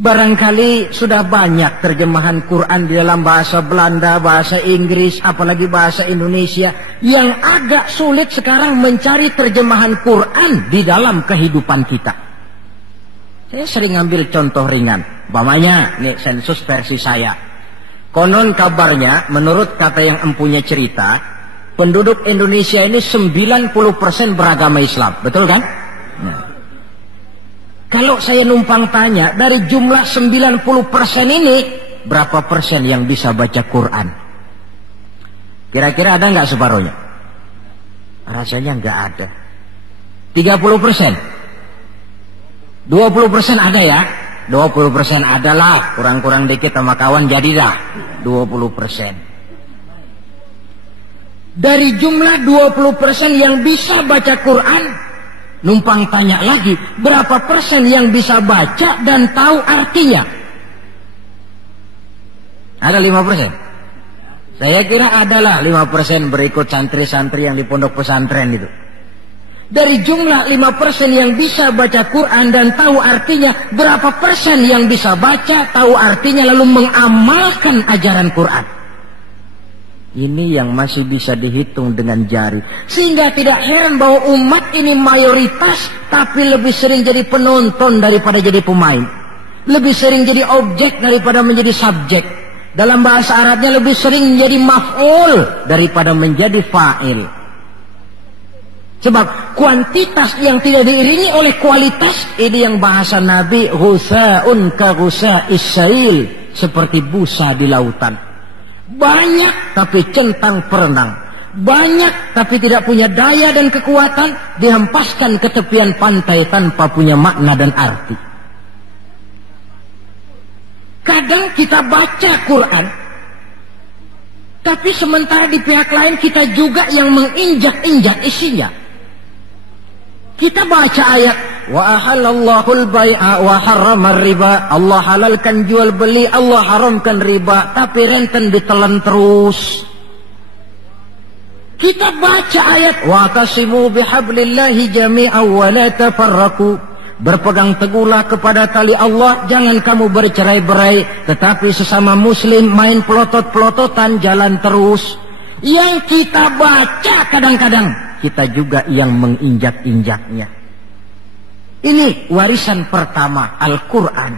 Barangkali sudah banyak terjemahan Quran di dalam bahasa Belanda, bahasa Inggris, apalagi bahasa Indonesia. Yang agak sulit sekarang mencari terjemahan Quran di dalam kehidupan kita. Saya sering ambil contoh ringan. Umpamanya, nih sensus versi saya. Konon kabarnya, menurut kata yang empunya cerita, penduduk Indonesia ini 90% beragama Islam. Betul kan? Nah. Kalau saya numpang tanya, dari jumlah 90% ini, berapa persen yang bisa baca Quran? Kira-kira ada nggak separuhnya? Rasanya nggak ada. 30%? 20% ada ya? 20% adalah, kurang-kurang dikit sama kawan jadilah 20%. Dari jumlah 20% yang bisa baca Quran, numpang tanya lagi, berapa persen yang bisa baca dan tahu artinya? Ada 5%? Saya kira adalah 5% berikut santri-santri yang di pondok pesantren itu. Dari jumlah 5% yang bisa baca Quran dan tahu artinya, berapa persen yang bisa baca, tahu artinya, lalu mengamalkan ajaran Quran? Ini yang masih bisa dihitung dengan jari. Sehingga tidak heran bahwa umat ini mayoritas, tapi lebih sering jadi penonton daripada jadi pemain. lebih sering jadi objek daripada menjadi subjek. Dalam bahasa Arabnya lebih sering menjadi maf'ul daripada menjadi fa'il. Sebab kuantitas yang tidak diiringi oleh kualitas, ini yang bahasa Nabi, ghusa'un ka ghusa'is sail, seperti busa di lautan. Banyak tapi centang perenang. Banyak tapi tidak punya daya dan kekuatan, dihempaskan ke tepian pantai tanpa punya makna dan arti. Kadang kita baca Quran, tapi sementara di pihak lain kita juga yang menginjak-injak isinya. Kita baca ayat, wa ahallallahu al-bai'a wa harrama riba. Allah halalkan jual beli, Allah haramkan riba, tapi renten ditelan terus. Kita baca ayat, wa tasimu bihablillahi jami'an wa la tafarraqu. Berpegang teguhlah kepada tali Allah, jangan kamu bercerai-berai, tetapi sesama muslim main pelotot-pelototan jalan terus. Yang kita baca kadang-kadang kita juga yang menginjak-injaknya. Ini warisan pertama, Al-Quran.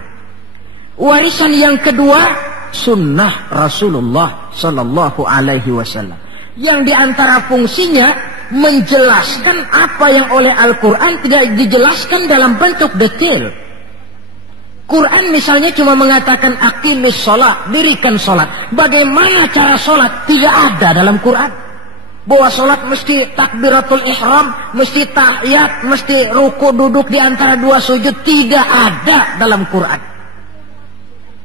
Warisan yang kedua, sunnah Rasulullah Sallallahu Alaihi Wasallam. Yang diantara fungsinya menjelaskan apa yang oleh Al-Quran tidak dijelaskan dalam bentuk detail. Quran misalnya cuma mengatakan aqimis sholat, dirikan sholat. Bagaimana cara sholat? Tidak ada dalam Quran. Bahwa sholat mesti takbiratul ihram, mesti tahiyat, mesti ruku duduk di antara dua sujud. Tidak ada dalam Quran.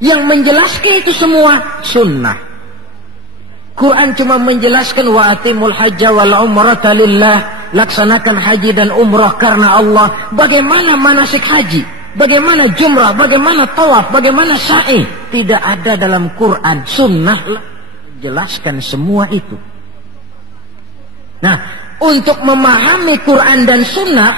Yang menjelaskan itu semua sunnah. Quran cuma menjelaskan wa atimul hajja wal umrata lillah, laksanakan haji dan umrah karena Allah. Bagaimana manasik haji, bagaimana jumrah, bagaimana tawaf, bagaimana sa'i, tidak ada dalam Quran. Sunnah jelaskan semua itu. Nah, untuk memahami Quran dan sunnah,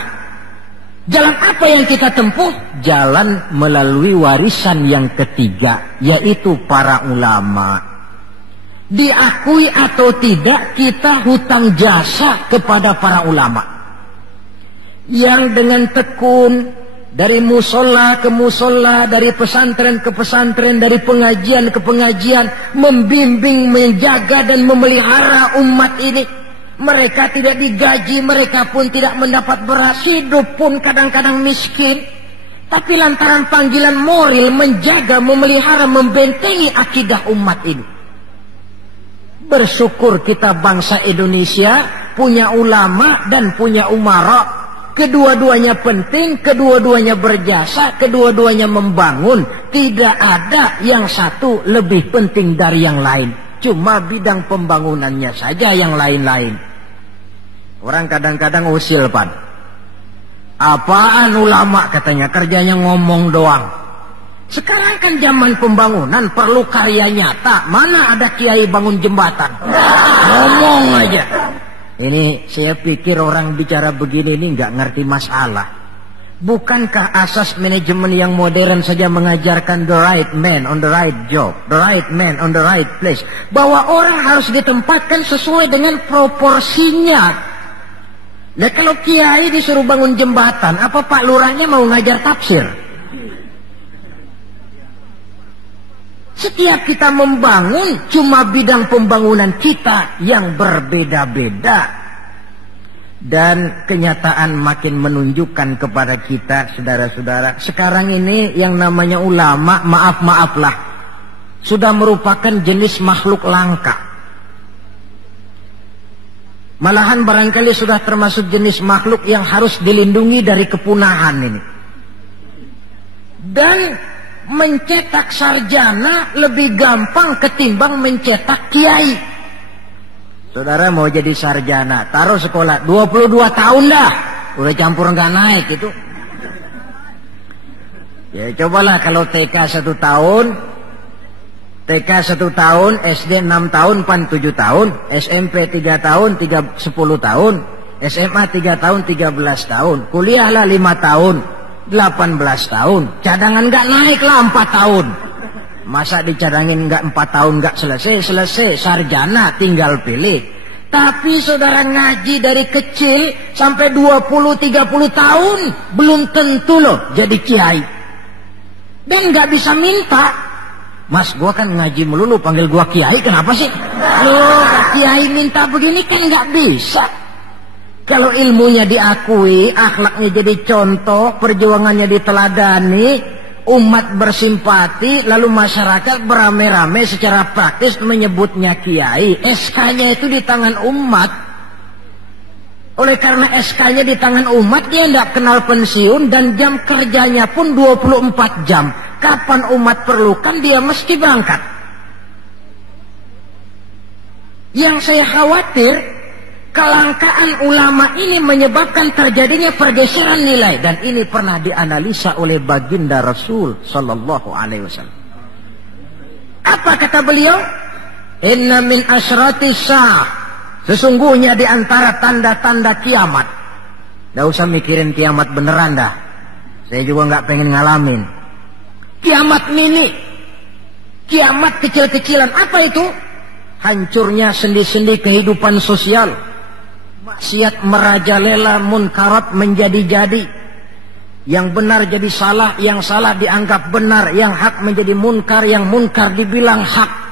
jalan apa yang kita tempuh? Jalan melalui warisan yang ketiga, yaitu para ulama. Diakui atau tidak, kita hutang jasa kepada para ulama yang dengan tekun dari musola ke musola, dari pesantren ke pesantren, dari pengajian ke pengajian, membimbing, menjaga dan memelihara umat ini. Mereka tidak digaji, mereka pun tidak mendapat beras, hidup pun kadang-kadang miskin, tapi lantaran panggilan moral menjaga, memelihara, membentengi akidah umat ini. Bersyukur kita bangsa Indonesia punya ulama dan punya umara. Kedua-duanya penting, kedua-duanya berjasa, kedua-duanya membangun. Tidak ada yang satu lebih penting dari yang lain. Cuma bidang pembangunannya saja yang lain-lain. Orang kadang-kadang usil, Pan. Apaan ulama katanya, kerjanya ngomong doang. Sekarang kan zaman pembangunan, perlu karya nyata. Mana ada kiai bangun jembatan? Ngomong aja. Ini saya pikir orang bicara begini ini nggak ngerti masalah. Bukankah asas manajemen yang modern saja mengajarkan the right man on the right job, the right man on the right place, bahwa orang harus ditempatkan sesuai dengan proporsinya. Nah, kalau kiai disuruh bangun jembatan, apa Pak Lurahnya mau ngajar tafsir? Setiap kita membangun, cuma bidang pembangunan kita yang berbeda-beda. Dan kenyataan makin menunjukkan kepada kita, saudara-saudara, sekarang ini yang namanya ulama, maaf-maaflah, sudah merupakan jenis makhluk langka. Malahan barangkali sudah termasuk jenis makhluk yang harus dilindungi dari kepunahan ini. Dan mencetak sarjana lebih gampang ketimbang mencetak kiai. Saudara mau jadi sarjana, taruh sekolah 22 tahun dah, udah campur nggak naik itu. Ya cobalah kalau TK 1 tahun, TK 1 tahun, SD 6 tahun, PAN 7 tahun, SMP 3 tahun, 10 tahun, SMA 3 tahun, 13 tahun, kuliahlah 5 tahun, 18 tahun, cadangan nggak naik lah 4 tahun. Masa dicadangin nggak 4 tahun nggak selesai, sarjana tinggal pilih. Tapi saudara ngaji dari kecil sampai 20-30 tahun belum tentu loh jadi kiai. Dan nggak bisa minta. Mas, gua kan ngaji melulu, panggil gua kiai, kenapa sih? Loh, kiai minta begini kan nggak bisa. Kalau ilmunya diakui, akhlaknya jadi contoh, perjuangannya diteladani, umat bersimpati, lalu masyarakat beramai-ramai secara praktis menyebutnya kiai. SK-nya itu di tangan umat. Oleh karena SK-nya di tangan umat, dia tidak kenal pensiun dan jam kerjanya pun 24 jam. Kapan umat perlukan, dia mesti berangkat. Yang saya khawatir, kelangkaan ulama ini menyebabkan terjadinya pergeseran nilai. Dan ini pernah dianalisa oleh baginda Rasul Sallallahu Alaihi Wasallam. Apa kata beliau? Inna min asyrati sa'ah. Sesungguhnya di antara tanda-tanda kiamat. Nggak usah mikirin kiamat beneran dah. Saya juga nggak pengen ngalamin. Kiamat mini. Kiamat kecil-kecilan. Apa itu? Hancurnya sendi-sendi kehidupan sosial. Maksiat merajalela, munkarat menjadi-jadi. Yang benar jadi salah, yang salah dianggap benar, yang hak menjadi munkar, yang munkar dibilang hak.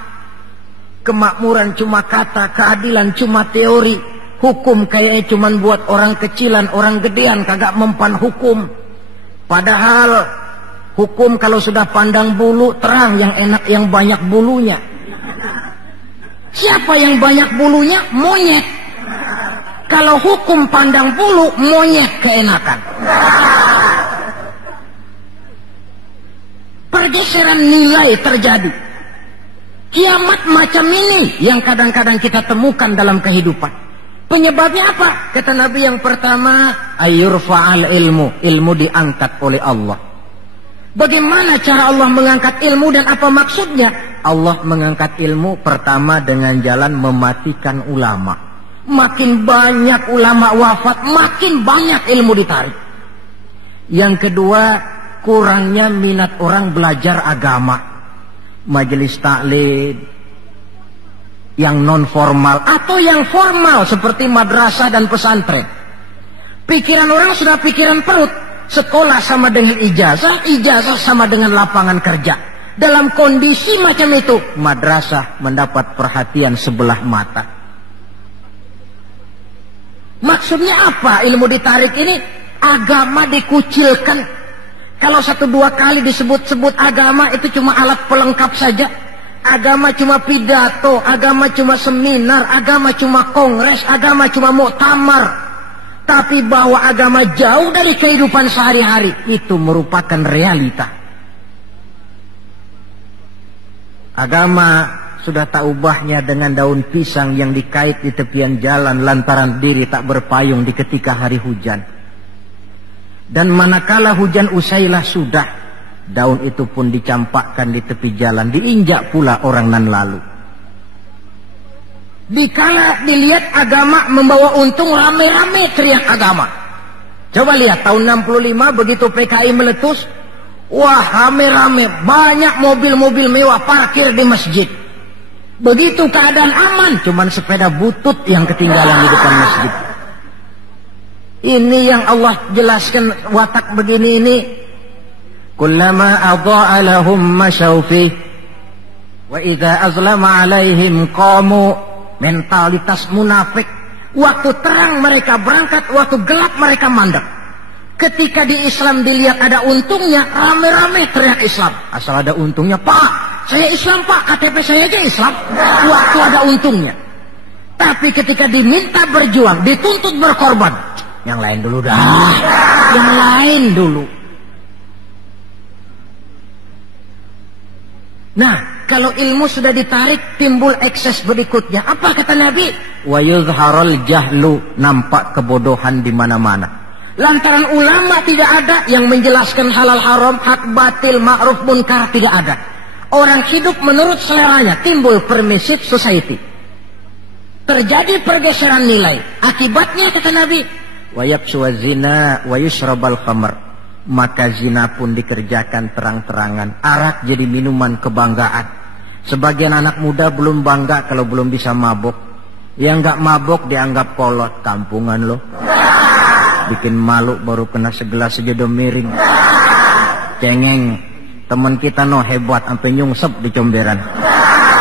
Kemakmuran cuma kata, keadilan cuma teori, hukum kayaknya cuma buat orang kecilan, orang gedean kagak mempan hukum. Padahal hukum kalau sudah pandang bulu terang, yang enak yang banyak bulunya. Siapa yang banyak bulunya? Monyet. Kalau hukum pandang bulu, monyet keenakan. Pergeseran nilai terjadi. Kiamat macam ini yang kadang-kadang kita temukan dalam kehidupan. Penyebabnya apa? Kata Nabi yang pertama, ayyurfa'al ilmu. Ilmu diangkat oleh Allah. Bagaimana cara Allah mengangkat ilmu dan apa maksudnya? Allah mengangkat ilmu pertama dengan jalan mematikan ulama. Makin banyak ulama wafat, makin banyak ilmu ditarik. Yang kedua, kurangnya minat orang belajar agama. Majelis taklim yang non formal atau yang formal seperti madrasah dan pesantren. Pikiran orang sudah pikiran perut. Sekolah sama dengan ijazah, ijazah sama dengan lapangan kerja. Dalam kondisi macam itu, madrasah mendapat perhatian sebelah mata. Maksudnya apa ilmu ditarik ini? Agama dikucilkan. Kalau 1-2 kali disebut-sebut agama itu cuma alat pelengkap saja. Agama cuma pidato, agama cuma seminar, agama cuma kongres, agama cuma muktamar. Tapi bahwa agama jauh dari kehidupan sehari-hari, itu merupakan realita. Agama sudah tak ubahnya dengan daun pisang yang dikait di tepian jalan lantaran diri tak berpayung di ketika hari hujan. Dan manakala hujan usailah sudah, daun itu pun dicampakkan di tepi jalan, diinjak pula orang nan lalu. Dikala dilihat agama membawa untung, rame-rame teriak agama. Coba lihat tahun 65 begitu PKI meletus, wah rame-rame, banyak mobil-mobil mewah parkir di masjid. Begitu keadaan aman, cuman sepeda butut yang ketinggalan di depan masjid. Ini yang Allah jelaskan watak begini ini. Kullama adha'a lahum masyaw fih wa idza azlama alaihim qamu. Mentalitas munafik. Waktu terang mereka berangkat, waktu gelap mereka mandek. Ketika di Islam dilihat ada untungnya, rame-rame teriak Islam. Asal ada untungnya, Pak, saya Islam Pak, KTP saya aja Islam. Waktu ada untungnya. Tapi ketika diminta berjuang, dituntut berkorban, yang lain dulu dah. Yang lain dulu. Nah, kalau ilmu sudah ditarik, timbul ekses berikutnya. Apa kata Nabi? Wa yuzharul jahlu, nampak kebodohan di mana-mana. Lantaran ulama tidak ada yang menjelaskan halal haram, hak batil, ma'ruf munkar, tidak ada. Orang hidup menurut seleranya, timbul permissive society. Terjadi pergeseran nilai. Akibatnya kata Nabi, wa yabshu zina wa yushrabal khamr. Maka zina pun dikerjakan terang-terangan. Arak jadi minuman kebanggaan. Sebagian anak muda belum bangga kalau belum bisa mabok. Yang gak mabok dianggap kolot. Kampungan loh. Bikin malu baru kena segelas sejodoh miring. Cengeng. Teman kita hebat sampai nyungsep di comberan.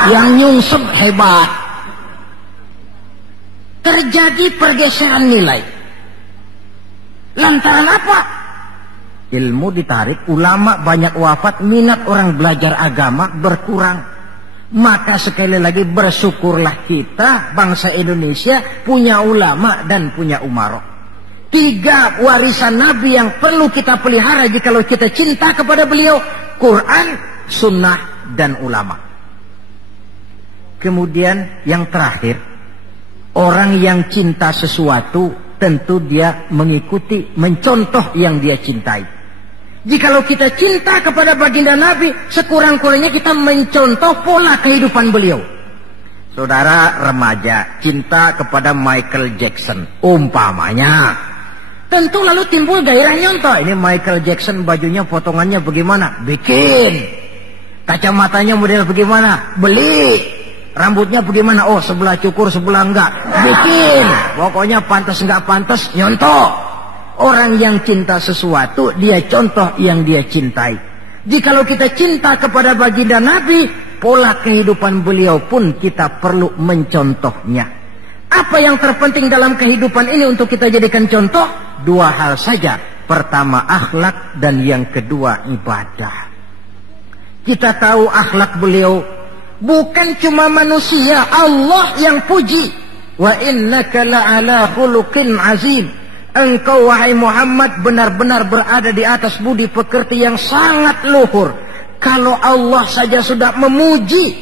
Yang nyungsep hebat. Terjadi pergeseran nilai. Lantaran apa? Ilmu ditarik, ulama banyak wafat, minat orang belajar agama berkurang. Maka sekali lagi bersyukurlah kita bangsa Indonesia punya ulama dan punya umara. 3 warisan Nabi yang perlu kita pelihara jika kita cinta kepada beliau: Quran, Sunnah, dan ulama. Kemudian yang terakhir, orang yang cinta sesuatu tentu dia mengikuti, mencontoh yang dia cintai. Jikalau kita cinta kepada baginda Nabi, sekurang-kurangnya kita mencontoh pola kehidupan beliau. Saudara remaja cinta kepada Michael Jackson, umpamanya, tentu lalu timbul gairah nyontoh. Ini Michael Jackson, bajunya potongannya bagaimana? Bikin. Kacamatanya model bagaimana? Beli. Rambutnya bagaimana? Oh, sebelah cukur, sebelah enggak. Bikin. Pokoknya pantas enggak pantas, nyontoh. Orang yang cinta sesuatu, dia contoh yang dia cintai. Jikalau kita cinta kepada baginda Nabi, pola kehidupan beliau pun kita perlu mencontohnya. Apa yang terpenting dalam kehidupan ini untuk kita jadikan contoh? 2 hal saja. Pertama akhlak, dan yang kedua ibadah. Kita tahu akhlak beliau bukan cuma manusia, Allah yang puji. Wa innaka la'ala khuluqin azim. Engkau wahai Muhammad benar-benar berada di atas budi pekerti yang sangat luhur. Kalau Allah saja sudah memuji,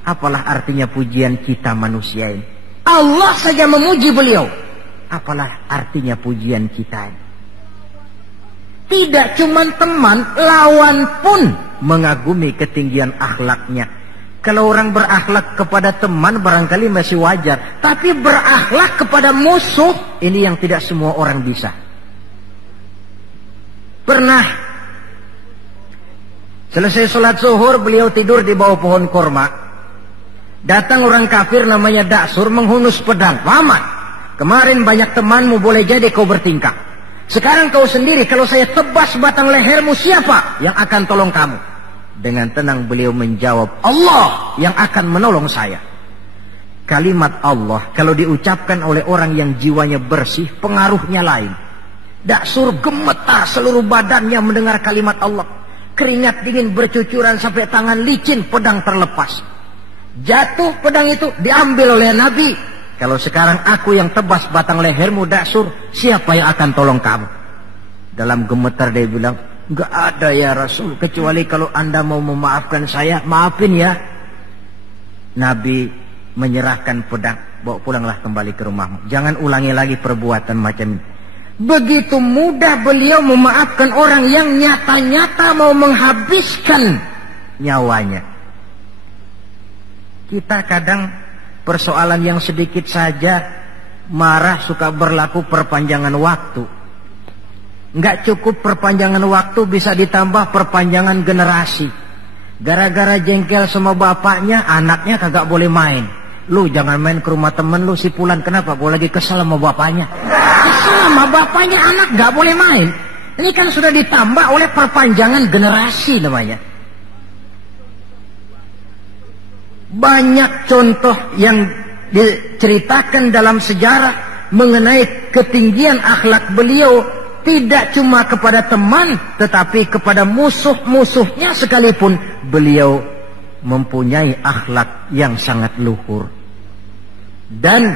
apalah artinya pujian kita manusia ini? Allah saja memuji beliau, apalah artinya pujian kita ini? Tidak cuma teman, lawan pun mengagumi ketinggian akhlaknya. Kalau orang berakhlak kepada teman barangkali masih wajar, tapi berakhlak kepada musuh, ini yang tidak semua orang bisa. Pernah selesai sholat zuhur, beliau tidur di bawah pohon korma. Datang orang kafir namanya Daksur menghunus pedang. Muhammad, kemarin banyak temanmu, boleh jadi kau bertingkah. Sekarang kau sendiri, kalau saya tebas batang lehermu, siapa yang akan tolong kamu? Dengan tenang beliau menjawab, Allah yang akan menolong saya. Kalimat Allah kalau diucapkan oleh orang yang jiwanya bersih, pengaruhnya lain. Daksur gemetar seluruh badannya mendengar kalimat Allah. Keringat dingin bercucuran sampai tangan licin, pedang terlepas. Jatuh pedang itu, diambil oleh Nabi. Kalau sekarang aku yang tebas batang lehermu Daksur, siapa yang akan tolong kamu? Dalam gemetar dia bilang, enggak ada ya Rasul, kecuali kalau Anda mau memaafkan saya, maafin ya. Nabi menyerahkan pedang, bawa pulanglah kembali ke rumahmu. Jangan ulangi lagi perbuatan macam ini. Begitu mudah beliau memaafkan orang yang nyata-nyata mau menghabiskan nyawanya. Kita kadang persoalan yang sedikit saja marah, suka berlaku perpanjangan waktu. Enggak cukup perpanjangan waktu, bisa ditambah perpanjangan generasi. Gara-gara jengkel sama bapaknya, anaknya kagak boleh main. Lu jangan main ke rumah temen lu si Pulan, kenapa? Gua lagi kesel sama bapaknya. Kesel sama bapaknya, anak gak boleh main. Ini kan sudah ditambah oleh perpanjangan generasi namanya. Banyak contoh yang diceritakan dalam sejarah mengenai ketinggian akhlak beliau. Tidak cuma kepada teman, tetapi kepada musuh-musuhnya sekalipun beliau mempunyai akhlak yang sangat luhur. Dan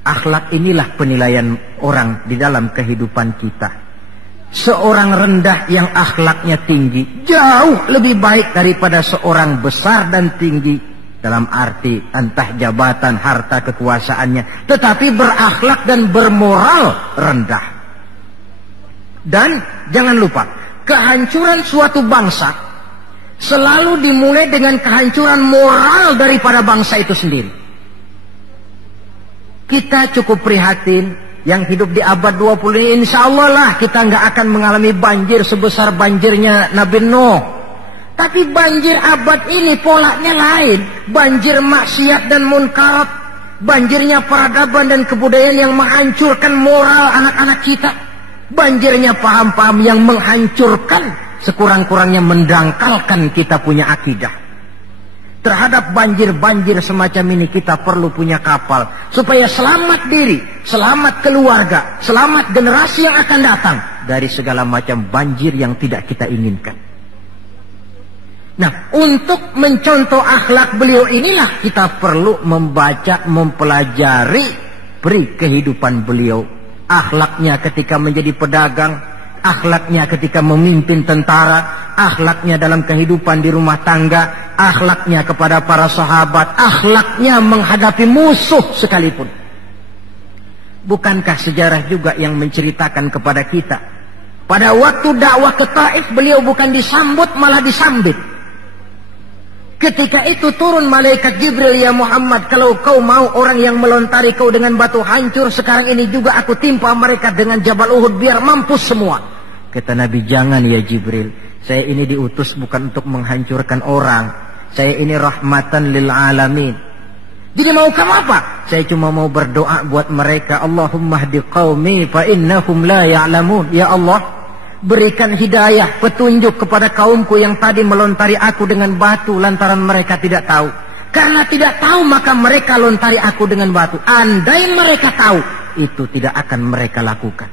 akhlak inilah penilaian orang di dalam kehidupan kita. Seorang rendah yang akhlaknya tinggi jauh lebih baik daripada seorang besar dan tinggi, dalam arti entah jabatan, harta, kekuasaannya, tetapi berakhlak dan bermoral rendah. Dan jangan lupa, kehancuran suatu bangsa selalu dimulai dengan kehancuran moral daripada bangsa itu sendiri. Kita cukup prihatin yang hidup di abad 20 ini, insya Allah lah kita nggak akan mengalami banjir sebesar banjirnya Nabi Nuh. Tapi banjir abad ini polanya lain. Banjir maksiat dan munkarat, banjirnya peradaban dan kebudayaan yang menghancurkan moral anak-anak kita. Banjirnya paham-paham yang menghancurkan sekurang-kurangnya mendangkalkan kita punya akidah. Terhadap banjir-banjir semacam ini kita perlu punya kapal supaya selamat diri, selamat keluarga, selamat generasi yang akan datang dari segala macam banjir yang tidak kita inginkan. Nah, untuk mencontoh akhlak beliau inilah kita perlu membaca, mempelajari peri kehidupan beliau. Akhlaknya ketika menjadi pedagang, akhlaknya ketika memimpin tentara, akhlaknya dalam kehidupan di rumah tangga, akhlaknya kepada para sahabat, akhlaknya menghadapi musuh sekalipun. Bukankah sejarah juga yang menceritakan kepada kita, pada waktu dakwah ke Taif beliau bukan disambut malah disambit. Ketika itu turun malaikat Jibril, ya Muhammad, kalau kau mau orang yang melontari kau dengan batu hancur, sekarang ini juga aku timpa mereka dengan Jabal Uhud biar mampus semua. Kata Nabi, jangan ya Jibril, saya ini diutus bukan untuk menghancurkan orang, saya ini rahmatan lil alamin. Jadi mau kamu apa? Saya cuma mau berdoa buat mereka, Allahumma hdi qaumi fa innahum la ya'lamun. Ya Allah, berikan hidayah, petunjuk kepada kaumku yang tadi melontari aku dengan batu lantaran mereka tidak tahu. Karena tidak tahu maka mereka lontari aku dengan batu. Andai mereka tahu, itu tidak akan mereka lakukan.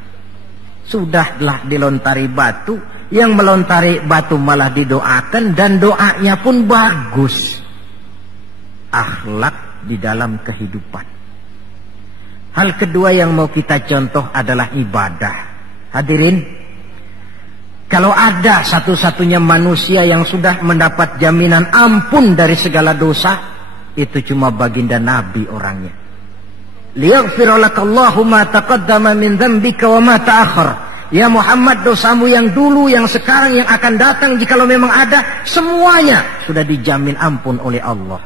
Sudahlah dilontari batu, yang melontari batu malah didoakan dan doanya pun bagus. Akhlak di dalam kehidupan. Hal kedua yang mau kita contoh adalah ibadah. Hadirin, kalau ada satu-satunya manusia yang sudah mendapat jaminan ampun dari segala dosa, itu cuma baginda Nabi orangnya. Liyaghfira lakallahu ma taqaddama min dzambika wa ma ta'akhkhar. Ya Muhammad, dosamu yang dulu, yang sekarang, yang akan datang, jikalau memang ada, semuanya sudah dijamin ampun oleh Allah.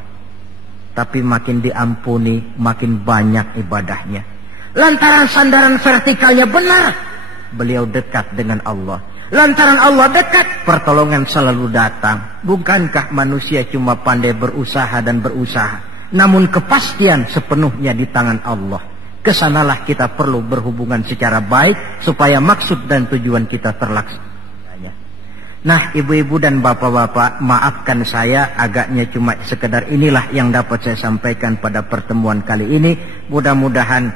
Tapi makin diampuni, makin banyak ibadahnya. Lantaran sandaran vertikalnya benar, beliau dekat dengan Allah. Lantaran Allah dekat, pertolongan selalu datang. Bukankah manusia cuma pandai berusaha dan berusaha, namun kepastian sepenuhnya di tangan Allah. Kesanalah kita perlu berhubungan secara baik supaya maksud dan tujuan kita terlaksana. Nah, ibu-ibu dan bapak-bapak, maafkan saya agaknya cuma sekedar inilah yang dapat saya sampaikan pada pertemuan kali ini. Mudah-mudahan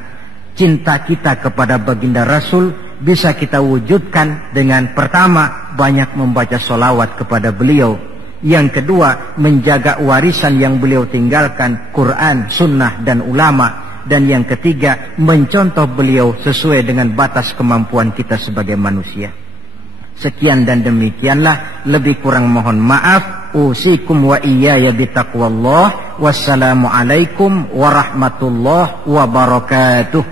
cinta kita kepada baginda Rasul bisa kita wujudkan dengan pertama, banyak membaca sholawat kepada beliau. Yang kedua, menjaga warisan yang beliau tinggalkan, Quran, sunnah, dan ulama. Dan yang ketiga, mencontoh beliau sesuai dengan batas kemampuan kita sebagai manusia. Sekian dan demikianlah, lebih kurang mohon maaf. Usikum wa iyaya bitaqwallah. Wassalamualaikum warahmatullahi wabarakatuh.